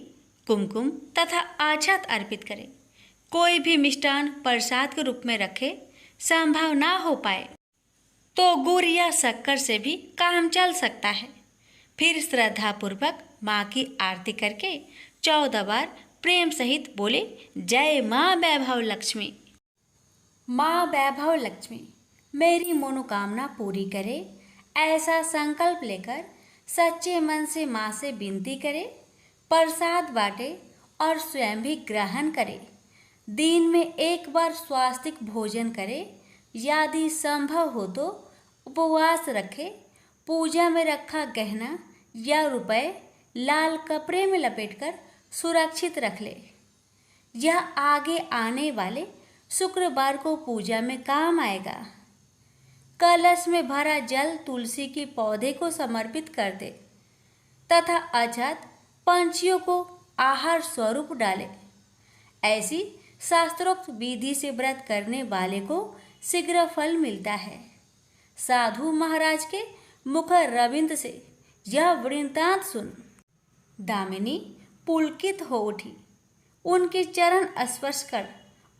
कुमकुम तथा अक्षत अर्पित करें। कोई भी मिष्टान प्रसाद के रूप में रखे संभव ना हो पाए तो गुड़ या शक्कर से भी काम चल सकता है। फिर श्रद्धापूर्वक माँ की आरती करके 14 बार प्रेम सहित बोले, जय माँ वैभव लक्ष्मी। माँ वैभव लक्ष्मी मेरी मनोकामना पूरी करे, ऐसा संकल्प लेकर सच्चे मन से माँ से विनती करे। प्रसाद बांटे और स्वयं भी ग्रहण करे। दिन में एक बार स्वास्तिक भोजन करे। यदि संभव हो तो उपवास रखे। पूजा में रखा गहना या रुपए लाल कपड़े में लपेटकर सुरक्षित रख ले। यह आगे आने वाले शुक्रवार को पूजा में काम आएगा। कलश में भरा जल तुलसी के पौधे को समर्पित कर दे तथा अछत पंछियों को आहार स्वरूप डाले। ऐसी शास्त्रोक्त विधि से व्रत करने वाले को शीघ्र फल मिलता है। साधु महाराज के मुख रविंद्र से यह वृत्तांत सुन दामिनी पुलकित हो उठी। उनके चरण स्पर्श कर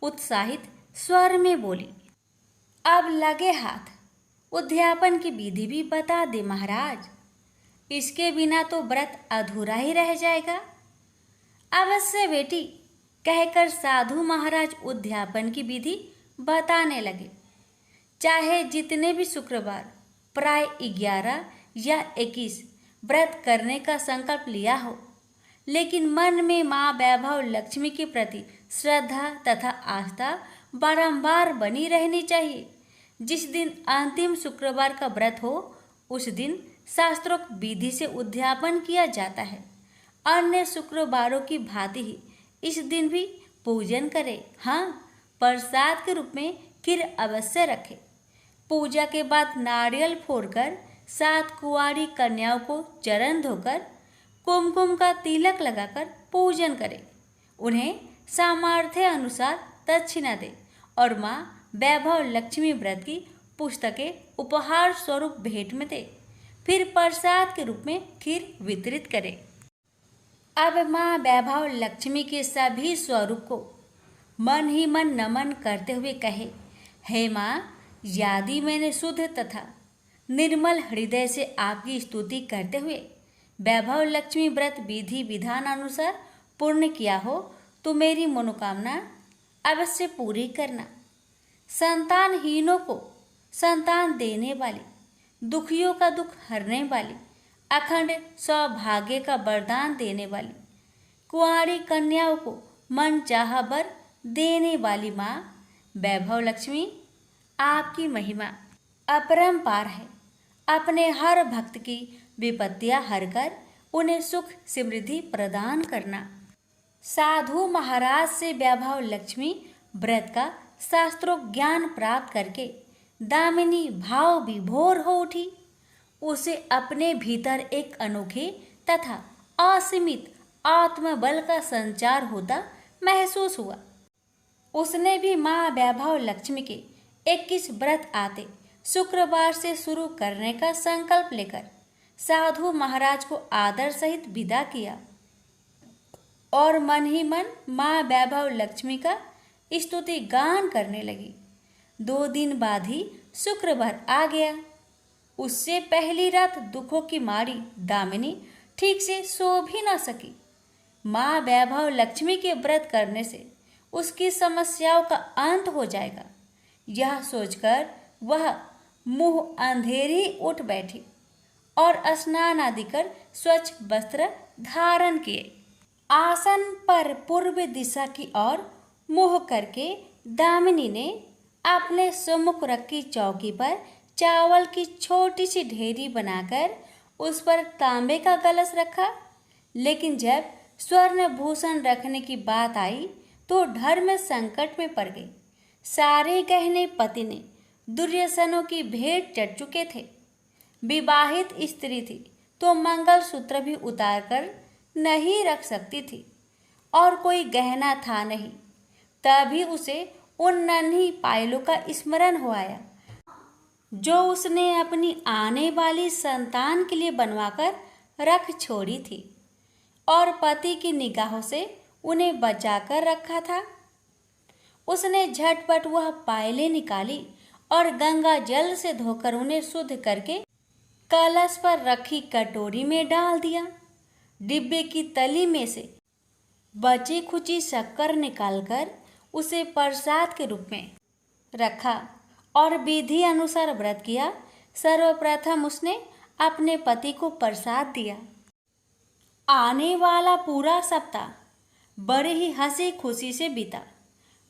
उत्साहित स्वर में बोली, अब लगे हाथ उद्यापन की विधि भी बता दे महाराज। इसके बिना तो व्रत अधूरा ही रह जाएगा। अवश्य बेटी, कहकर साधु महाराज उद्यापन की विधि बताने लगे। चाहे जितने भी शुक्रवार प्राय 11 या 21 व्रत करने का संकल्प लिया हो, लेकिन मन में माँ वैभव लक्ष्मी के प्रति श्रद्धा तथा आस्था बारंबार बनी रहनी चाहिए। जिस दिन अंतिम शुक्रवार का व्रत हो, उस दिन शास्त्रोक्त विधि से उद्यापन किया जाता है। अन्य शुक्रवारों की भांति ही इस दिन भी पूजन करें। हाँ, प्रसाद के रूप में खीर अवश्य रखें। पूजा के बाद नारियल फोड़कर 7 कुंवारी कन्याओं को चरण धोकर कुमकुम का तिलक लगाकर पूजन करें। उन्हें सामर्थ्य अनुसार दक्षिणा दें और माँ वैभव लक्ष्मी व्रत की पुस्तकें उपहार स्वरूप भेंट में दें। फिर प्रसाद के रूप में खीर वितरित करें। अब माँ वैभव लक्ष्मी के सभी स्वरूप को मन ही मन नमन करते हुए कहे, हे माँ, यदि मैंने शुद्ध तथा निर्मल हृदय से आपकी स्तुति करते हुए वैभव लक्ष्मी व्रत विधि विधान अनुसार पूर्ण किया हो, तो मेरी मनोकामना अवश्य पूरी करना। संतानहीनों को संतान देने वाली, दुखियों का दुख हरने वाली, अखंड सौभाग्य का वरदान देने वाली, कुंवारी कन्याओं को मन चाहा वर देने वाली माँ वैभव लक्ष्मी, आपकी महिमा अपरंपार है। अपने हर भक्त की विपत्तियां हरकर उन्हें सुख समृद्धि प्रदान करना। साधु महाराज से वैभव लक्ष्मी व्रत का शास्त्रों ज्ञान प्राप्त करके दामिनी भाव विभोर हो उठी। उसे अपने भीतर एक अनोखे तथा असीमित आत्मबल का संचार होता महसूस हुआ। उसने भी माँ वैभव लक्ष्मी के 21 व्रत आते शुक्रवार से शुरू करने का संकल्प लेकर साधु महाराज को आदर सहित विदा किया और मन ही मन माँ वैभव लक्ष्मी का स्तुति गान करने लगी। 2 दिन बाद ही शुक्रवार आ गया। उससे पहली रात दुखों की मारी दामिनी ठीक से सो भी न सकी। माँ वैभव लक्ष्मी के व्रत करने से उसकी समस्याओं का अंत हो जाएगा, यह सोचकर वह मुंह अंधेरी उठ बैठी और स्नान आदि कर स्वच्छ वस्त्र धारण किए। आसन पर पूर्व दिशा की ओर मुंह करके दामिनी ने अपने सम्मुख रखी चौकी पर चावल की छोटी सी ढेरी बनाकर उस पर तांबे का कलश रखा। लेकिन जब स्वर्ण भूषण रखने की बात आई तो धर्म संकट में पड़ गई। सारे गहने पति ने दुर्योधनों की भेंट चढ़ चुके थे। विवाहित स्त्री थी तो मंगलसूत्र भी उतार कर नहीं रख सकती थी और कोई गहना था नहीं। तभी उसे उन नन्ही पायलों का स्मरण हो आया जो उसने अपनी आने वाली संतान के लिए बनवाकर रख छोड़ी थी और पति की निगाहों से उन्हें बचाकर रखा था। उसने झटपट वह पायलें निकाली और गंगा जल से धोकर उन्हें शुद्ध करके कलश पर रखी कटोरी में डाल दिया। डिब्बे की तली में से बची खुची शक्कर निकालकर उसे प्रसाद के रूप में रखा और विधि अनुसार व्रत किया। सर्वप्रथम उसने अपने पति को प्रसाद दिया। आने वाला पूरा सप्ताह बड़े ही हंसी खुशी से बीता।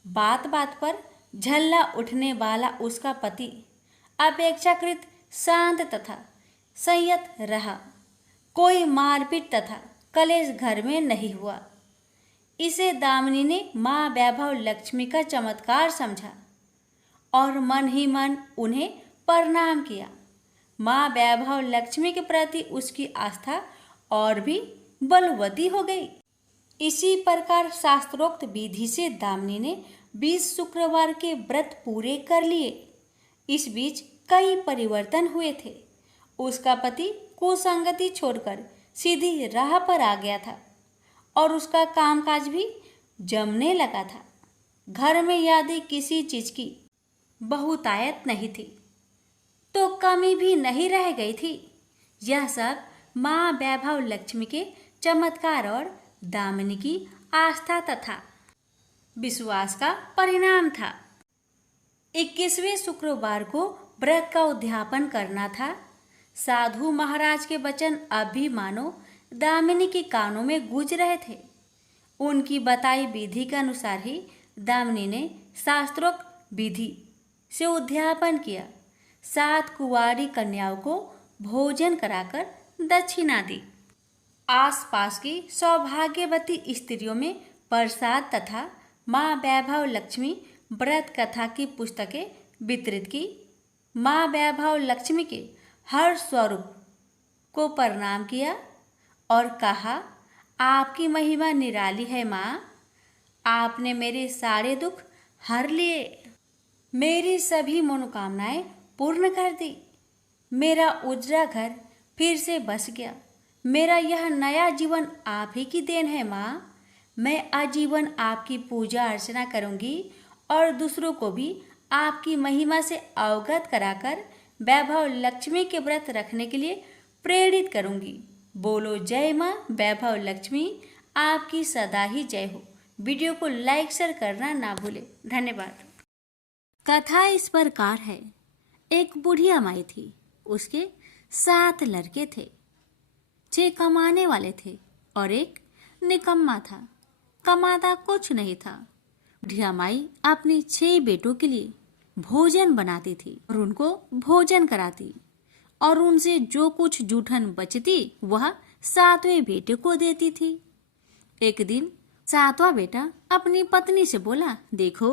बात बात पर झल्ला उठने वाला उसका पति अपेक्षाकृत शांत तथा संयत रहा। कोई मारपीट तथा कलेश घर में नहीं हुआ। इसे दामिनी ने माँ वैभव लक्ष्मी का चमत्कार समझा और मन ही मन उन्हें प्रणाम किया। माँ वैभव लक्ष्मी के प्रति उसकी आस्था और भी बलवती हो गई। इसी प्रकार शास्त्रोक्त विधि से दामिनी ने 20 शुक्रवार के व्रत पूरे कर लिए। इस बीच कई परिवर्तन हुए थे। उसका पति कुसंगति छोड़कर सीधी राह पर आ गया था और उसका कामकाज भी जमने लगा था। घर में यदि किसी चीज की बहुतायत नहीं थी तो कमी भी नहीं रह गई थी। यह सब माँ वैभव लक्ष्मी के चमत्कार और दामिनी की आस्था तथा विश्वास का परिणाम था। 21वें शुक्रवार को व्रत का उद्यापन करना था। साधु महाराज के वचन अब भी मानो दामिनी के कानों में गूंज रहे थे। उनकी बताई विधि के अनुसार ही दामिनी ने शास्त्रोक्त विधि से उद्यापन किया। 7 कुंवारी कन्याओं को भोजन कराकर दक्षिणा दी। आसपास की सौभाग्यवती स्त्रियों में प्रसाद तथा माँ वैभव लक्ष्मी व्रत कथा की पुस्तकें वितरित की। माँ वैभव लक्ष्मी के हर स्वरूप को प्रणाम किया और कहा, आपकी महिमा निराली है माँ। आपने मेरे सारे दुख हर लिए, मेरी सभी मनोकामनाएं पूर्ण कर दी। मेरा उजड़ा घर फिर से बस गया। मेरा यह नया जीवन आप ही की देन है माँ। मैं आजीवन आपकी पूजा अर्चना करूंगी और दूसरों को भी आपकी महिमा से अवगत कराकर वैभव लक्ष्मी के व्रत रखने के लिए प्रेरित करूंगी। बोलो जय माँ वैभव लक्ष्मी, आपकी सदा ही जय हो। वीडियो को लाइक शेयर करना ना भूले। धन्यवाद। कथा इस प्रकार है। एक बुढ़िया माई थी। उसके 7 लड़के थे। 6 कमाने वाले थे और एक निकम्मा था, कमाता कुछ नहीं था। बुढ़िया माई अपनी 6 बेटों के लिए भोजन बनाती थी और उनको भोजन कराती और उनसे जो कुछ जूठन बचती वह 7वें बेटे को देती थी। एक दिन 7वां बेटा अपनी पत्नी से बोला, देखो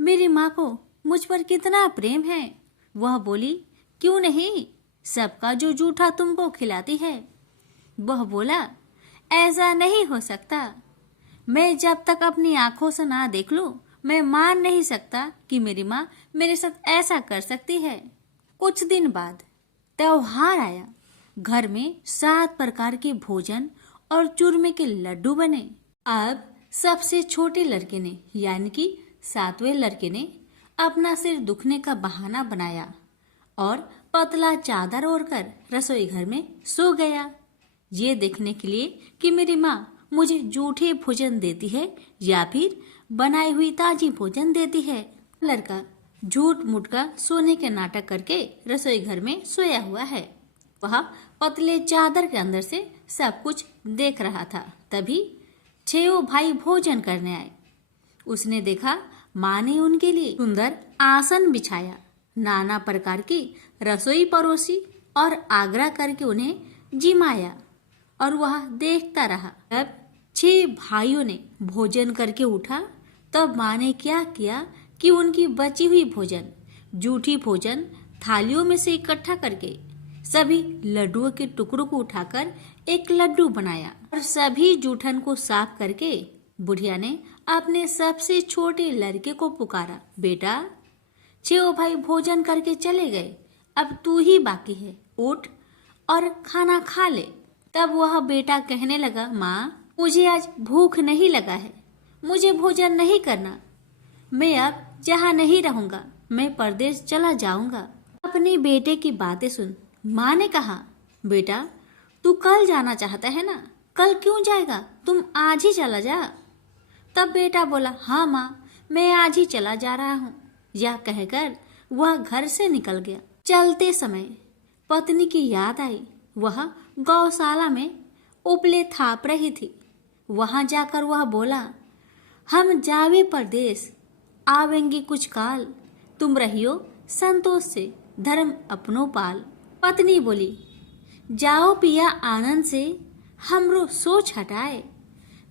मेरी माँ को मुझ पर कितना प्रेम है। वह बोली, क्यों नहीं, सबका जो जूठा तुमको खिलाती है। वह बोला, ऐसा नहीं हो सकता। मैं जब तक अपनी आंखों से ना देख लूं, मैं मान नहीं सकता कि मेरी माँ मेरे साथ ऐसा कर सकती है। कुछ दिन बाद त्योहार आया। घर में 7 प्रकार के भोजन और चूरमे के लड्डू बने। अब सबसे छोटे लड़के ने यानी कि 7वें लड़के ने अपना सिर दुखने का बहाना बनाया और पतला चादर ओढ़कर रसोई घर में सो गया, ये देखने के लिए कि मेरी माँ मुझे जूठे भोजन देती है या फिर बनाई हुई ताजी भोजन देती है। लड़का झूठ मूठ का सोने के नाटक करके रसोई घर में सोया हुआ है। वह पतले चादर के अंदर से सब कुछ देख रहा था। तभी 6 भाई भोजन करने आए। उसने देखा माँ ने उनके लिए सुंदर आसन बिछाया, नाना प्रकार की रसोई परोसी और आग्रह करके उन्हें जिमाया और वह देखता रहा। तब 6 भाइयों ने भोजन करके उठा। तब माँ ने क्या किया कि उनकी बची हुई भोजन, जूठी भोजन थालियों में से इकट्ठा करके सभी लड्डुओं के टुकड़ों को उठाकर एक लड्डू बनाया और सभी जूठन को साफ करके बुढ़िया ने अपने सबसे छोटे लड़के को पुकारा, बेटा 6 भाई भोजन करके चले गए, अब तू ही बाकी है, उठ और खाना खा ले। तब वह बेटा कहने लगा, माँ मुझे आज भूख नहीं लगा है, मुझे भोजन नहीं करना। मैं अब जहाँ नहीं रहूंगा, मैं परदेश चला जाऊंगा। अपने बेटे की बातें सुन माँ ने कहा, बेटा तू कल जाना चाहता है ना, कल क्यों जाएगा, तुम आज ही चला जा। तब बेटा बोला, हाँ माँ मैं आज ही चला जा रहा हूँ। यह कहकर वह घर से निकल गया। चलते समय पत्नी की याद आई। वह गौशाला में उपले थाप रही थी। वहां जाकर वह बोला, हम जावे परदेश, आवेंगे कुछ काल, तुम रहियो संतोष से, धर्म अपनो पाल। पत्नी बोली, जाओ पिया आनंद से, हमरो सोच हटाए,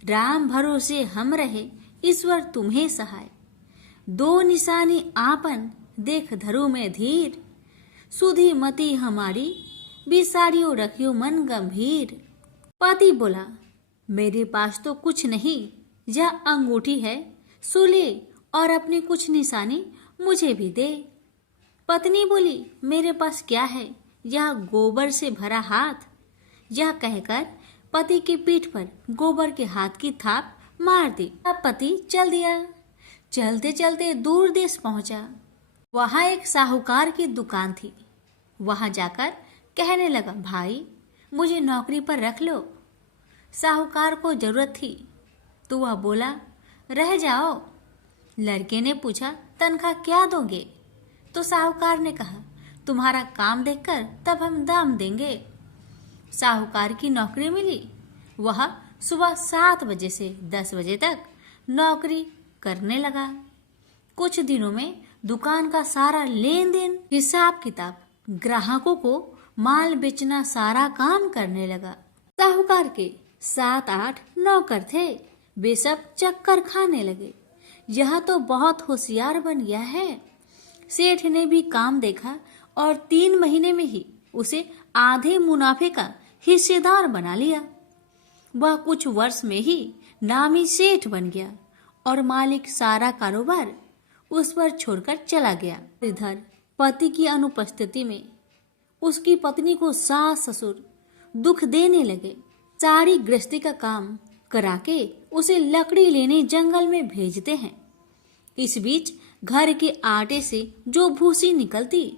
राम भरोसे हम रहे, ईश्वर तुम्हें सहाय। दो निशानी आपन, देख धरो में धीर, सुधी मति हमारी, बिसारियो रखियो मन गंभीर। पति बोला, मेरे पास तो कुछ नहीं, यह अंगूठी है, सुले और अपनी कुछ निशानी मुझे भी दे। पत्नी बोली, मेरे पास क्या है, यह गोबर से भरा हाथ। यह कहकर पति की पीठ पर गोबर के हाथ की थाप मार दी। अब पति चल दिया। चलते चलते दूर देश पहुंचा। वहां एक साहूकार की दुकान थी। वहां जाकर कहने लगा, भाई मुझे नौकरी पर रख लो। साहूकार को जरूरत थी तो वह बोला, रह जाओ। लड़के ने पूछा, तनख्वाह क्या दोगे? तो साहूकार ने कहा, तुम्हारा काम देखकर तब हम दाम देंगे। साहूकार की नौकरी मिली। वह सुबह 7 बजे से 10 बजे तक नौकरी करने लगा। कुछ दिनों में दुकान का सारा लेन देन, हिसाब किताब, ग्राहकों को माल बेचना, सारा काम करने लगा। साहूकार के 7-8 नौकर थे। वे सब चक्कर खाने लगे। यह तो बहुत होशियार बन गया है। सेठ ने भी काम देखा और 3 महीने में ही उसे आधे मुनाफे का हिस्सेदार बना लिया। वह कुछ वर्ष में ही नामी सेठ बन गया और मालिक सारा कारोबार उस पर छोड़कर चला गया। इधर पति की अनुपस्थिति में उसकी पत्नी को सास ससुर दुख देने लगे। सारी गृहस्थी का काम करा के उसे लकड़ी लेने जंगल में भेजते हैं। इस बीच घर के आटे से जो भूसी निकलती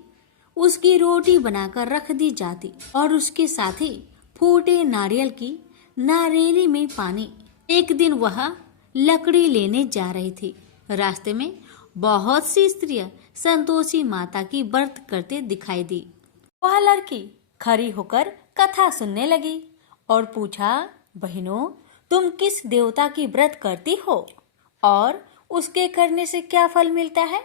उसकी रोटी बनाकर रख दी जाती और उसके साथ ही फूटे नारियल की नारेली में पानी। एक दिन वह लकड़ी लेने जा रही थी। रास्ते में बहुत सी स्त्रियां संतोषी माता की व्रत करते दिखाई दी। वह लड़की खड़ी होकर कथा सुनने लगी और पूछा, बहनों तुम किस देवता की व्रत करती हो और उसके करने से क्या फल मिलता है?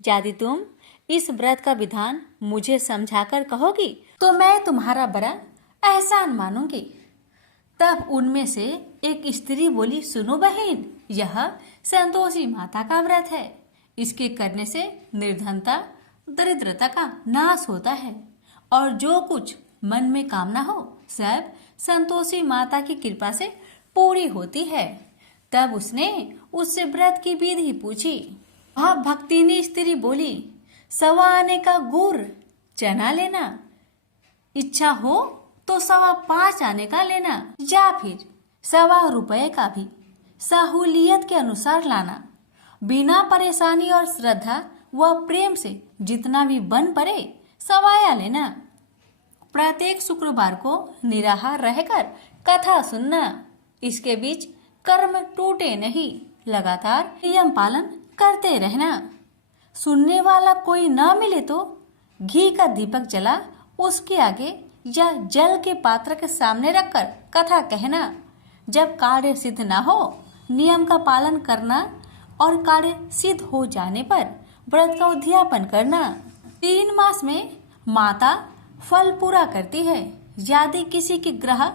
यदि तुम इस व्रत का विधान मुझे समझाकर कहोगी तो मैं तुम्हारा बड़ा एहसान मानूंगी। तब उनमें से एक स्त्री बोली, सुनो बहन, यह संतोषी माता का व्रत है। इसके करने से निर्धनता, दरिद्रता का नाश होता है और जो कुछ मन में कामना हो सब संतोषी माता की कृपा से पूरी होती है। तब उसने उससे व्रत की विधि पूछी। वह भक्तिनी स्त्री बोली, 1.25 आने का गुड़ चना लेना, इच्छा हो तो 5.25 आने का लेना, या फिर 1.25 रुपए का भी सहूलियत के अनुसार लाना। बिना परेशानी और श्रद्धा व प्रेम से जितना भी बन पड़े सवाया लेना। प्रत्येक शुक्रवार को निराहार रहकर कथा सुनना। इसके बीच कर्म टूटे नहीं, लगातार नियम पालन करते रहना। सुनने वाला कोई न मिले तो घी का दीपक जला उसके आगे या जल के पात्र के सामने रखकर कथा कहना। जब कार्य सिद्ध न हो नियम का पालन करना और कार्य सिद्ध हो जाने पर व्रत का उद्यापन करना। 3 मास में माता फल पूरा करती है। यदि किसी के ग्रह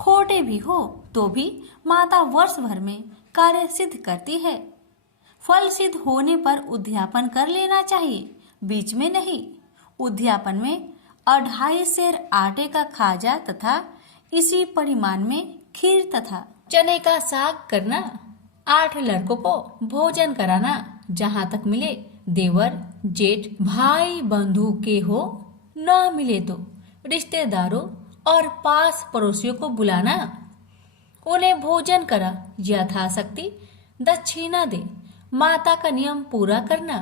खोटे भी हो तो भी माता वर्ष भर में कार्य सिद्ध करती है। फल सिद्ध होने पर उद्यापन कर लेना चाहिए, बीच में नहीं। उद्यापन में 2.5 सेर आटे का खाजा तथा इसी परिमाण में खीर तथा चने का साग करना। 8 लड़कों को भोजन कराना। जहाँ तक मिले देवर जेठ भाई बंधु के हो, न मिले तो रिश्तेदारों और पास पड़ोसियों को बुलाना। उन्हें भोजन करा, यथाशक्ति दक्षिणा दे। माता का नियम पूरा करना।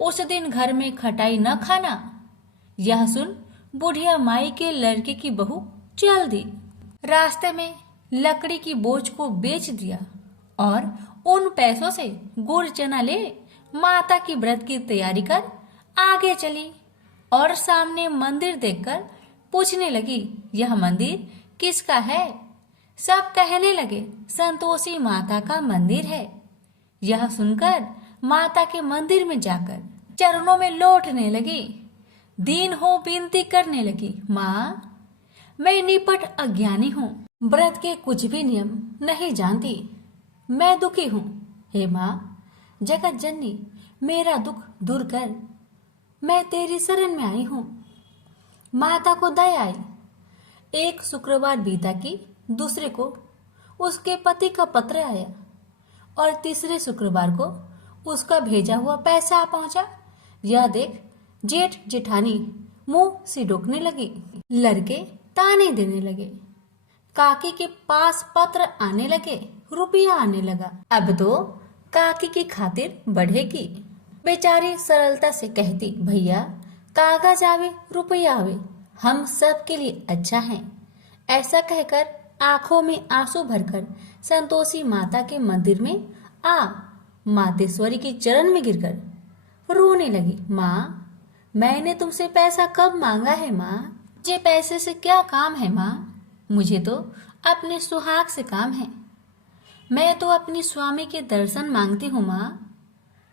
उस दिन घर में खटाई न खाना। यह सुन बुढ़िया माई के लड़के की बहू चल दी। रास्ते में लकड़ी की बोझ को बेच दिया और उन पैसों से गुड़ चना ले माता की व्रत की तैयारी कर आगे चली और सामने मंदिर देखकर पूछने लगी, यह मंदिर किसका है? सब कहने लगे, संतोषी माता का मंदिर है। यह सुनकर माता के मंदिर में जाकर चरणों में लौटने लगी। दीन हो विनती करने लगी, माँ मैं निपट अज्ञानी हूँ, व्रत के कुछ भी नियम नहीं जानती, मैं दुखी हूँ। हे माँ जगत जननी मेरा दुख दूर कर, मैं तेरी शरण में आई हूँ। माता को दया आई। एक शुक्रवार बीता कि दूसरे को उसके पति का पत्र आया और तीसरे शुक्रवार को उसका भेजा हुआ पैसा आ पहुंचा। यह देख जेठ जेठानी मुंह सिडोकने लगी। लड़के ताने देने लगे। काकी के पास पत्र आने लगे, रुपया आने लगा। अब तो काकी की खातिर बढ़ेगी। बेचारी सरलता से कहती, भैया कागज आवे रुपया आवे, हम सब के लिए अच्छा है। ऐसा कहकर आंखों में आंसू भरकर संतोषी माता के मंदिर में आ मातेश्वरी के चरण में गिरकर रोने लगी। माँ मैंने तुमसे पैसा कब मांगा है माँ? मुझे पैसे से क्या काम है माँ? मुझे तो अपने सुहाग से काम है। मैं तो अपनी स्वामी के दर्शन मांगती हूँ माँ।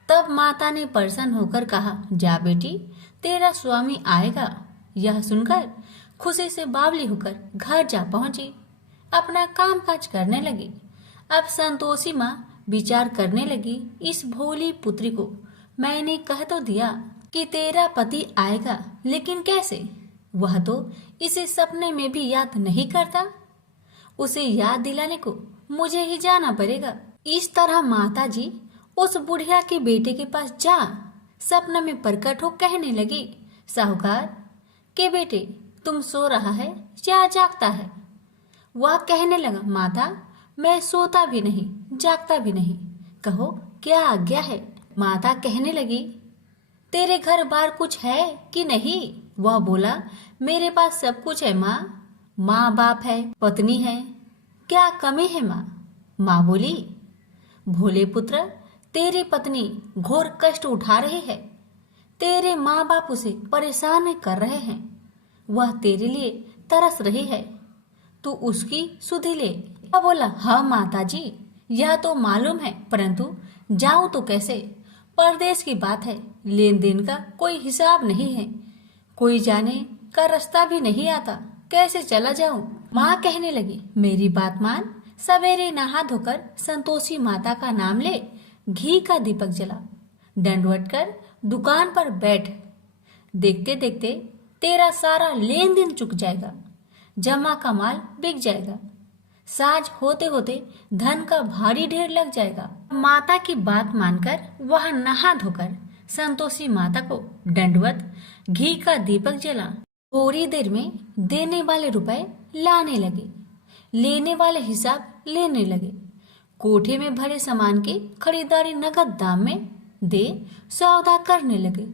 तब माता ने प्रसन्न होकर कहा, जा बेटी तेरा स्वामी आएगा। यह सुनकर खुशी से बावली होकर घर जा पहुंची, अपना काम काज करने लगी। अब संतोषी माँ विचार करने लगी, इस भोली पुत्री को मैंने कह तो दिया कि तेरा पति आएगा, लेकिन कैसे? वह तो इसे सपने में भी याद नहीं करता। उसे याद दिलाने को मुझे ही जाना पड़ेगा। इस तरह माता जी उस बुढ़िया के बेटे के पास जा सपना में प्रकट हो कहने लगी, साहूकार के बेटे तुम सो रहा है या जागता है? वह कहने लगा, माता मैं सोता भी नहीं जागता भी नहीं, कहो क्या आज्ञा है? माता कहने लगी, तेरे घर बार कुछ है कि नहीं? वह बोला, मेरे पास सब कुछ है माँ। माँ बाप है, पत्नी है, क्या कमी है माँ? माँ बोली, भोले पुत्र तेरी पत्नी घोर कष्ट उठा रही है, तेरे माँ बाप उसे परेशान कर रहे हैं, वह तेरे लिए तरस रही है, तू उसकी सुधि ले। वह बोला, हाँ माता जी यह तो मालूम है, परंतु जाऊं तो कैसे? परदेश की बात है, लेन देन का कोई हिसाब नहीं है, कोई जाने का रास्ता भी नहीं आता, कैसे चला जाऊं? माँ कहने लगी, मेरी बात मान, सवेरे नहा धोकर संतोषी माता का नाम ले, घी का दीपक जला, दंडवत कर दुकान पर बैठ, देखते देखते तेरा सारा लेन देन चुक जाएगा, जमा का माल बिक जाएगा, साज होते होते धन का भारी ढेर लग जाएगा। माता की बात मानकर वह नहा धोकर संतोषी माता को दंडवत घी का दीपक जला। थोड़ी देर में देने वाले रुपए लाने लगे, लेने वाले हिसाब लेने लगे। कोठे में भरे सामान की खरीदारी नगद दाम में दे सौदा करने लगे।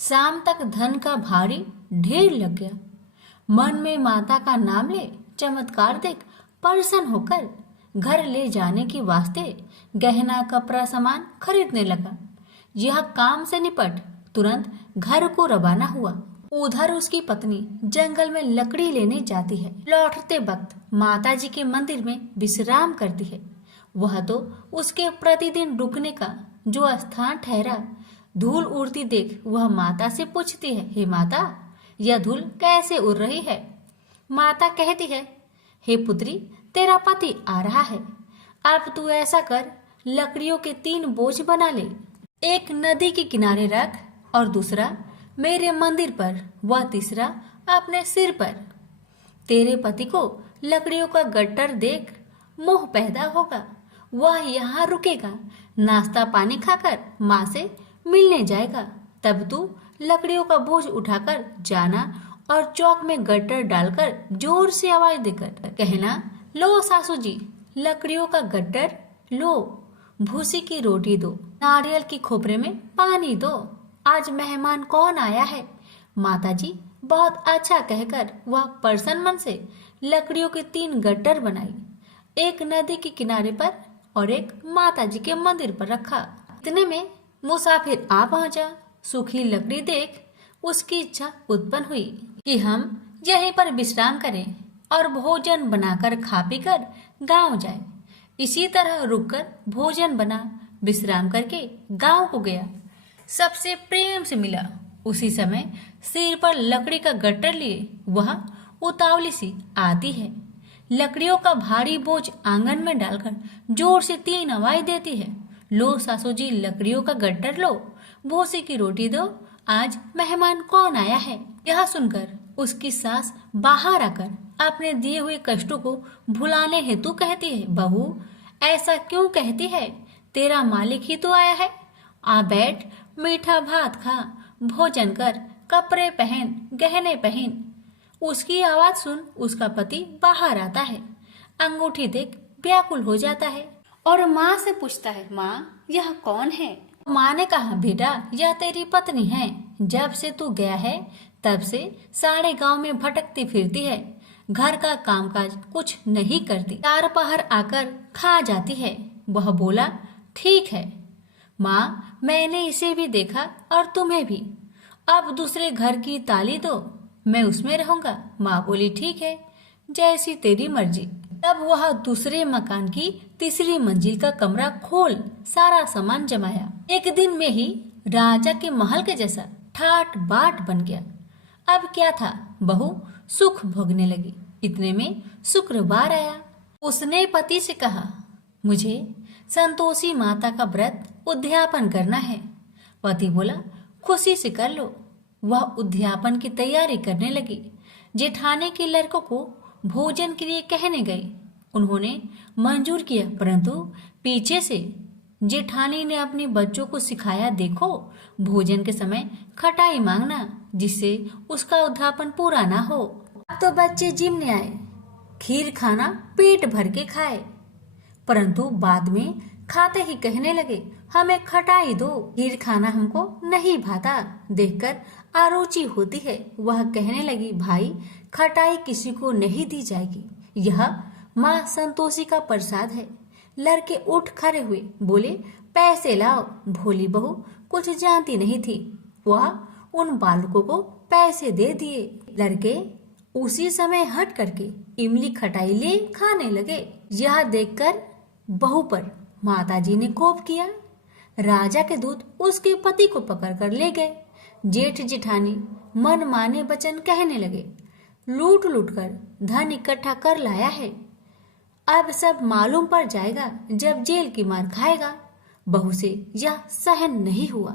शाम तक धन का भारी ढेर लग गया। मन में माता का नाम ले चमत्कार देख प्रसन्न होकर घर ले जाने के वास्ते गहना कपड़ा सामान खरीदने लगा। यह काम से निपट तुरंत घर को रवाना हुआ। उधर उसकी पत्नी जंगल में लकड़ी लेने जाती है। लौटते वक्त माता जी के मंदिर में विश्राम करती है। वह तो उसके प्रतिदिन रुकने का जो स्थान ठहरा। धूल उड़ती देख वह माता से पूछती है, हे माता यह धूल कैसे उड़ रही है? माता कहती है, हे पुत्री तेरा पति आ रहा है, अब तू ऐसा कर लकड़ियों के 3 बोझ बना ले, एक नदी के किनारे रख और दूसरा मेरे मंदिर पर व तीसरा अपने सिर पर। तेरे पति को लकड़ियों का गट्टर देख मोह पैदा होगा, वह यहाँ रुकेगा, नाश्ता पानी खाकर माँ से मिलने जाएगा। तब तू लकड़ियों का बोझ उठाकर जाना और चौक में गट्टर डालकर जोर से आवाज देकर कहना, लो सासू जी लकड़ियों का गट्टर लो, भूसी की रोटी दो, नारियल की खोपरे में पानी दो, आज मेहमान कौन आया है? माता जी बहुत अच्छा कहकर वह प्रसन्न मन से लकड़ियों के 3 गट्टर बनाई, एक नदी के किनारे पर और एक माता जी के मंदिर पर रखा। इतने में मुसाफिर आ पहुंचा। सूखी लकड़ी देख उसकी इच्छा उत्पन्न हुई कि हम यहीं पर विश्राम करें और भोजन बनाकर खा पीकर गांव जाए। इसी तरह रुककर भोजन बना, विश्राम करके गांव को गया। सबसे प्रेम से मिला। उसी समय सिर पर लकड़ी का गट्टर लिए वह उतावली सी आती है। लकड़ियों का भारी बोझ आंगन में डालकर जोर से 3 आवाज देती है। लो सासू जी, लकड़ियों का गट्टर लो, भूसी की रोटी दो, आज मेहमान कौन आया है। यह सुनकर उसकी सास बाहर आकर अपने दिए हुए कष्टों को भुलाने हेतु कहती है, बहू ऐसा क्यों कहती है, तेरा मालिक ही तो आया है। आ बैठ, मीठा भात खा, भोजन कर, कपड़े पहन, गहने पहन। उसकी आवाज सुन उसका पति बाहर आता है। अंगूठी देख व्याकुल हो जाता है और माँ से पूछता है, माँ यह कौन है। माँ ने कहा, बेटा यह तेरी पत्नी है। जब से तू गया है तब से सारे गांव में भटकती फिरती है, घर का कामकाज कुछ नहीं करती, 4 पहर आकर खा जाती है। वह बोला, ठीक है माँ, मैंने इसे भी देखा और तुम्हें भी। अब दूसरे घर की ताली दो, मैं उसमें रहूंगा। माँ बोली, ठीक है, जैसी तेरी मर्जी। तब वह दूसरे मकान की 3री मंजिल का कमरा खोल सारा सामान जमाया। एक दिन में ही राजा के महल के जैसा ठाट बाट बन गया। अब क्या था, बहू सुख भोगने लगी। इतने में शुक्रवार आया। उसने पति से कहा, मुझे संतोषी माता का व्रत उद्यापन करना है। पति बोला, खुशी से कर लो। वह उद्यापन की तैयारी करने लगी। जेठानी के लड़कों को भोजन के लिए कहने गई। उन्होंने मंजूर किया, परंतु पीछे से जेठानी ने अपने बच्चों को सिखाया, देखो भोजन के समय खटाई मांगना, जिससे उसका उद्यापन पूरा ना हो। अब तो बच्चे जिमने आए, खीर खाना पेट भर के खाए, परंतु बाद में खाते ही कहने लगे, हमें खटाई दो, खीर खाना हमको नहीं भाता। देखकर अरुचि होती है। वह कहने लगी, भाई खटाई किसी को नहीं दी जाएगी, यह माँ संतोषी का प्रसाद है। लड़के उठ खड़े हुए, बोले, पैसे लाओ। भोली बहू कुछ जानती नहीं थी, वह उन बालकों को पैसे दे दिए। लड़के उसी समय हट करके इमली खटाई ले खाने लगे। यह देखकर बहू पर माताजी ने कोप किया। राजा के दूत उसके पति को पकड़कर ले गए। जेठ जेठानी मन माने वचन कहने लगे, लूट लूट कर धन इकट्ठा कर लाया है, अब सब मालूम पड़ जाएगा जब जेल की मार खाएगा। बहू से यह सहन नहीं हुआ।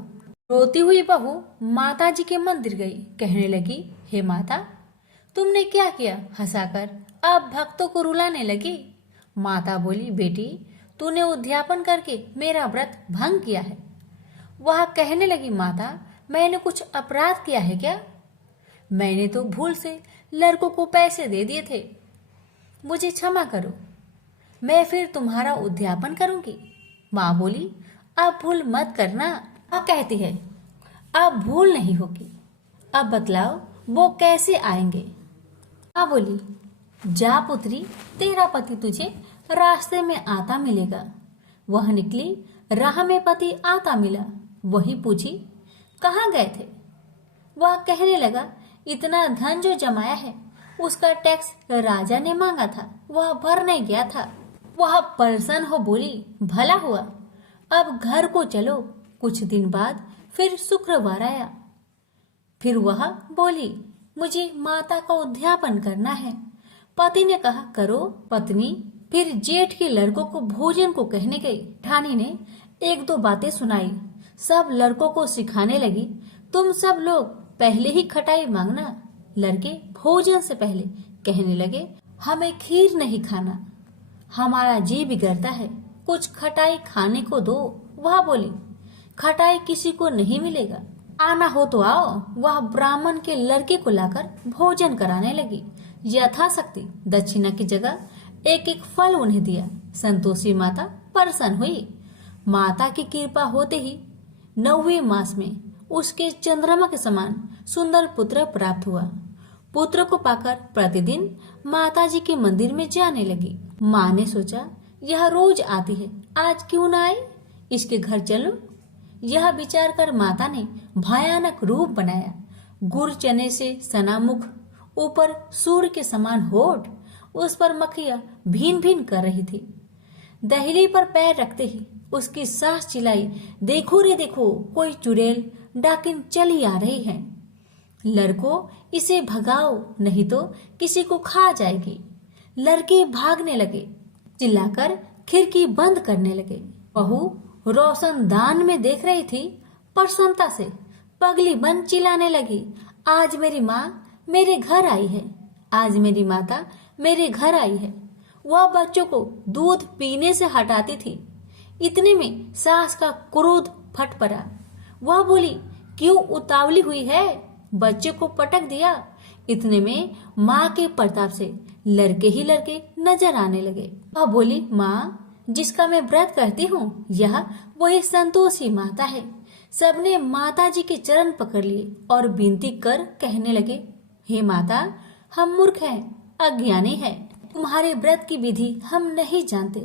रोती हुई बहू माताजी के मंदिर गई। कहने लगी, हे माता, तुमने क्या किया। हंसाकर अब भक्तों को रुलाने लगी। माता बोली, बेटी तूने उद्यापन करके मेरा व्रत भंग किया है। वह कहने लगी, माता मैंने कुछ अपराध किया है क्या। मैंने तो भूल से लड़कों को पैसे दे दिए थे, मुझे क्षमा करो, मैं फिर तुम्हारा उद्यापन करूंगी। माँ बोली, अब भूल मत करना। माँ कहती है, अब भूल नहीं होगी, अब बतलाओ वो कैसे आएंगे। माँ बोली, जा पुत्री, तेरा पति तुझे रास्ते में आता मिलेगा। वह निकली, राह में पति आता मिला। वही पूछी, कहाँ गए थे। वह कहने लगा, इतना धन जो जमाया है उसका टैक्स राजा ने मांगा था, वह भरने गया था। वह प्रसन्न हो बोली, भला हुआ, अब घर को चलो। कुछ दिन बाद फिर शुक्रवार आया। फिर वह बोली, मुझे माता का उद्यापन करना है। पति ने कहा, करो। पत्नी फिर जेठ के लड़कों को भोजन को कहने गई। ठानी ने 1-2 बातें सुनाई। सब लड़कों को सिखाने लगी, तुम सब लोग पहले ही खटाई मांगना। लड़के भोजन से पहले कहने लगे, हमें खीर नहीं खाना, हमारा जी बिगड़ता है, कुछ खटाई खाने को दो। वह बोली, खटाई किसी को नहीं मिलेगा, आना हो तो आओ। वह ब्राह्मण के लड़के को लाकर भोजन कराने लगी। यथाशक्ति दक्षिणा की जगह 1-1 फल उन्हें दिया। संतोषी माता प्रसन्न हुई। माता की कृपा होते ही 9वें मास में उसके चंद्रमा के समान सुंदर पुत्र प्राप्त हुआ। पुत्र को पाकर प्रतिदिन माताजी के मंदिर में जाने लगी। माँ ने सोचा, यह रोज आती है, आज क्यों न आए, इसके घर चलो। यह विचार कर माता ने भयानक रूप बनाया। गुड़ चने से सना मुख, ऊपर सूर्य के समान होठ, उस पर मक्खियां भीन भीन कर रही थी। दहली पर पैर रखते ही उसकी सास चिल्लाई, देखो रे देखो, कोई चुड़ैल डाकिन चली आ रही है। लड़कों, इसे भगाओ, नहीं तो किसी को खा जाएगी। लड़के भागने लगे, चिल्लाकर खिड़की बंद करने लगे। बहू रोशनदान में देख रही थी। प्रसन्नता से पगली बन चिल्लाने लगी, आज मेरी माँ मेरे घर आई है, आज मेरी माता मेरे घर आई है। वह बच्चों को दूध पीने से हटाती थी। इतने में सास का क्रोध फट पड़ा। वह बोली, क्यों उतावली हुई है? बच्चे को पटक दिया। इतने में माँ के प्रताप से लड़के ही लड़के नजर आने लगे। वह बोली, माँ, जिसका मैं व्रत करती हूँ, यह वही संतोषी माता है। सबने माता जी के चरण पकड़ लिए और विनती कर कहने लगे, हे माता, हम मूर्ख हैं, अज्ञानी हैं। तुम्हारे व्रत की विधि हम नहीं जानते।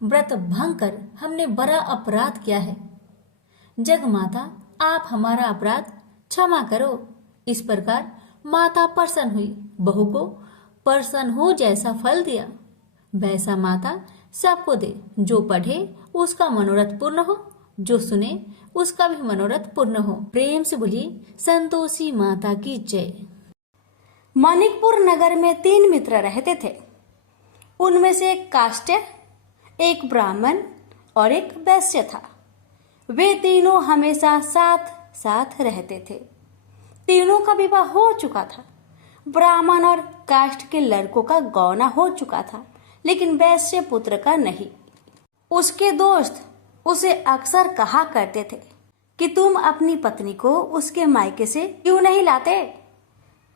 व्रत भंग कर हमने बड़ा अपराध किया है। जग माता, आप हमारा अपराध क्षमा करो। इस प्रकार माता प्रसन्न हुई। बहू को प्रसन्न हो जैसा फल दिया, वैसा माता सबको दे। जो पढ़े उसका मनोरथ पूर्ण हो, जो सुने उसका भी मनोरथ पूर्ण हो। प्रेम से बोलिए संतोषी माता की जय। मानिकपुर नगर में 3 मित्र रहते थे। उनमें से एक काष्ट, एक ब्राह्मण और एक वैश्य था। वे तीनों हमेशा साथ साथ रहते थे। तीनों का विवाह हो चुका था। ब्राह्मण और काष्ट के लड़कों का गौना हो चुका था, लेकिन वैश्य पुत्र का नहीं। उसके दोस्त उसे अक्सर कहा करते थे कि तुम अपनी पत्नी को उसके मायके से क्यों नहीं लाते।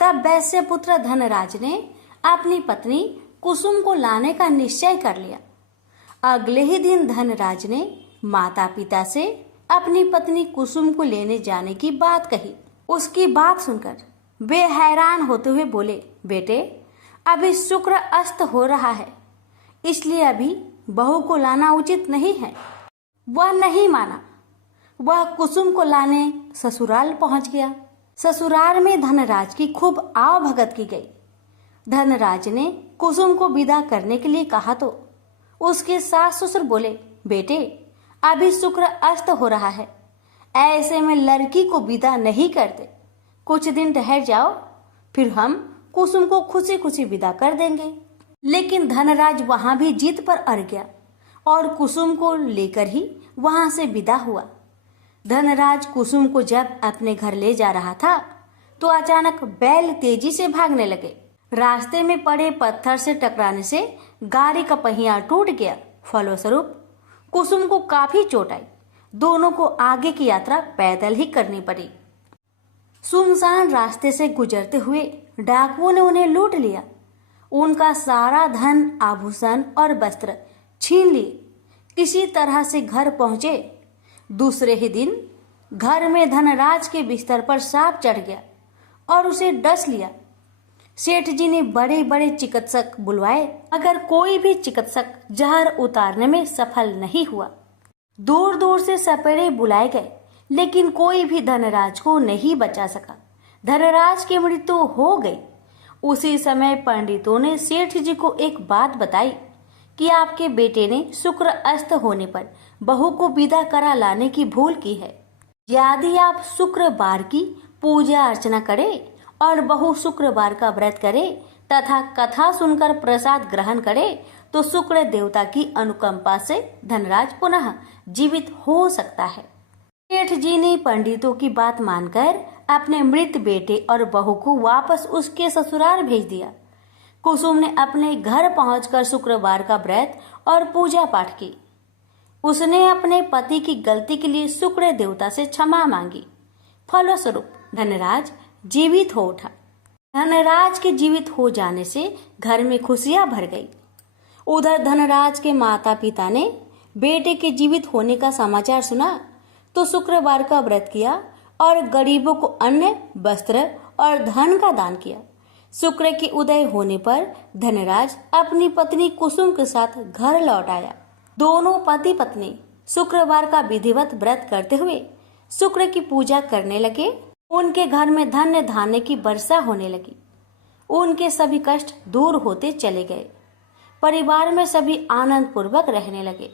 तब वैश्य पुत्र धनराज ने अपनी पत्नी कुसुम को लाने का निश्चय कर लिया। अगले ही दिन धनराज ने माता पिता से अपनी पत्नी कुसुम को लेने जाने की बात कही। उसकी बात सुनकर वे हैरान होते हुए बोले, बेटे, अभी शुक्र अस्त हो रहा है, इसलिए अभी बहू को लाना उचित नहीं है। वह नहीं माना। वह कुसुम को लाने ससुराल पहुंच गया। ससुराल में धनराज की खूब आवभगत की गई। धनराज ने कुसुम को विदा करने के लिए कहा तो उसके सास ससुर बोले, बेटे, अभी शुक्र अस्त हो रहा है, ऐसे में लड़की को विदा नहीं करते। कुछ दिन ठहर जाओ, फिर हम कुसुम को खुशी खुशी विदा कर देंगे। लेकिन धनराज वहां भी जीत पर अड़ गया और कुसुम को लेकर ही वहां से विदा हुआ। धनराज कुसुम को जब अपने घर ले जा रहा था तो अचानक बैल तेजी से भागने लगे। रास्ते में पड़े पत्थर से टकराने से गाड़ी का पहिया टूट गया। फलस्वरूप कुसुम को काफी चोट आई। दोनों को आगे की यात्रा पैदल ही करनी पड़ी। सुनसान रास्ते से गुजरते हुए डाकुओं ने उन्हें लूट लिया। उनका सारा धन, आभूषण और वस्त्र छीन लिए। किसी तरह से घर पहुंचे। दूसरे ही दिन घर में धनराज के बिस्तर पर सांप चढ़ गया और उसे डस लिया। सेठ जी ने बड़े बड़े चिकित्सक बुलवाए, मगर कोई भी चिकित्सक जहर उतारने में सफल नहीं हुआ। दूर दूर से सपेरे बुलाए गए, लेकिन कोई भी धनराज को नहीं बचा सका। धनराज की मृत्यु हो गई। उसी समय पंडितों ने सेठ जी को एक बात बताई कि आपके बेटे ने शुक्र अस्त होने पर बहू को विदा करा लाने की भूल की है। यदि आप शुक्रवार की पूजा अर्चना करें और बहू शुक्रवार का व्रत करे तथा कथा सुनकर प्रसाद ग्रहण करे तो शुक्र देवता की अनुकंपा से धनराज पुनः जीवित हो सकता है। सेठ जी ने पंडितों की बात मानकर अपने मृत बेटे और बहू को वापस उसके ससुराल भेज दिया। कुसुम ने अपने घर पहुंचकर शुक्रवार का व्रत और पूजा पाठ की। उसने अपने पति की गलती के लिए शुक्र देवता से क्षमा मांगी। फलस्वरूप धनराज जीवित हो उठा। धनराज के जीवित हो जाने से घर में खुशियां भर गई। उधर धनराज के माता पिता ने बेटे के जीवित होने का समाचार सुना तो शुक्रवार का व्रत किया और गरीबों को अन्न, वस्त्र और धन का दान किया। शुक्र के उदय होने पर धनराज अपनी पत्नी कुसुम के साथ घर लौट आया। दोनों पति पत्नी शुक्रवार का विधिवत व्रत करते हुए शुक्र की पूजा करने लगे। उनके घर में धन्य धान्य की वर्षा होने लगी। उनके सभी कष्ट दूर होते चले गए। परिवार में सभी आनंद पूर्वक रहने लगे।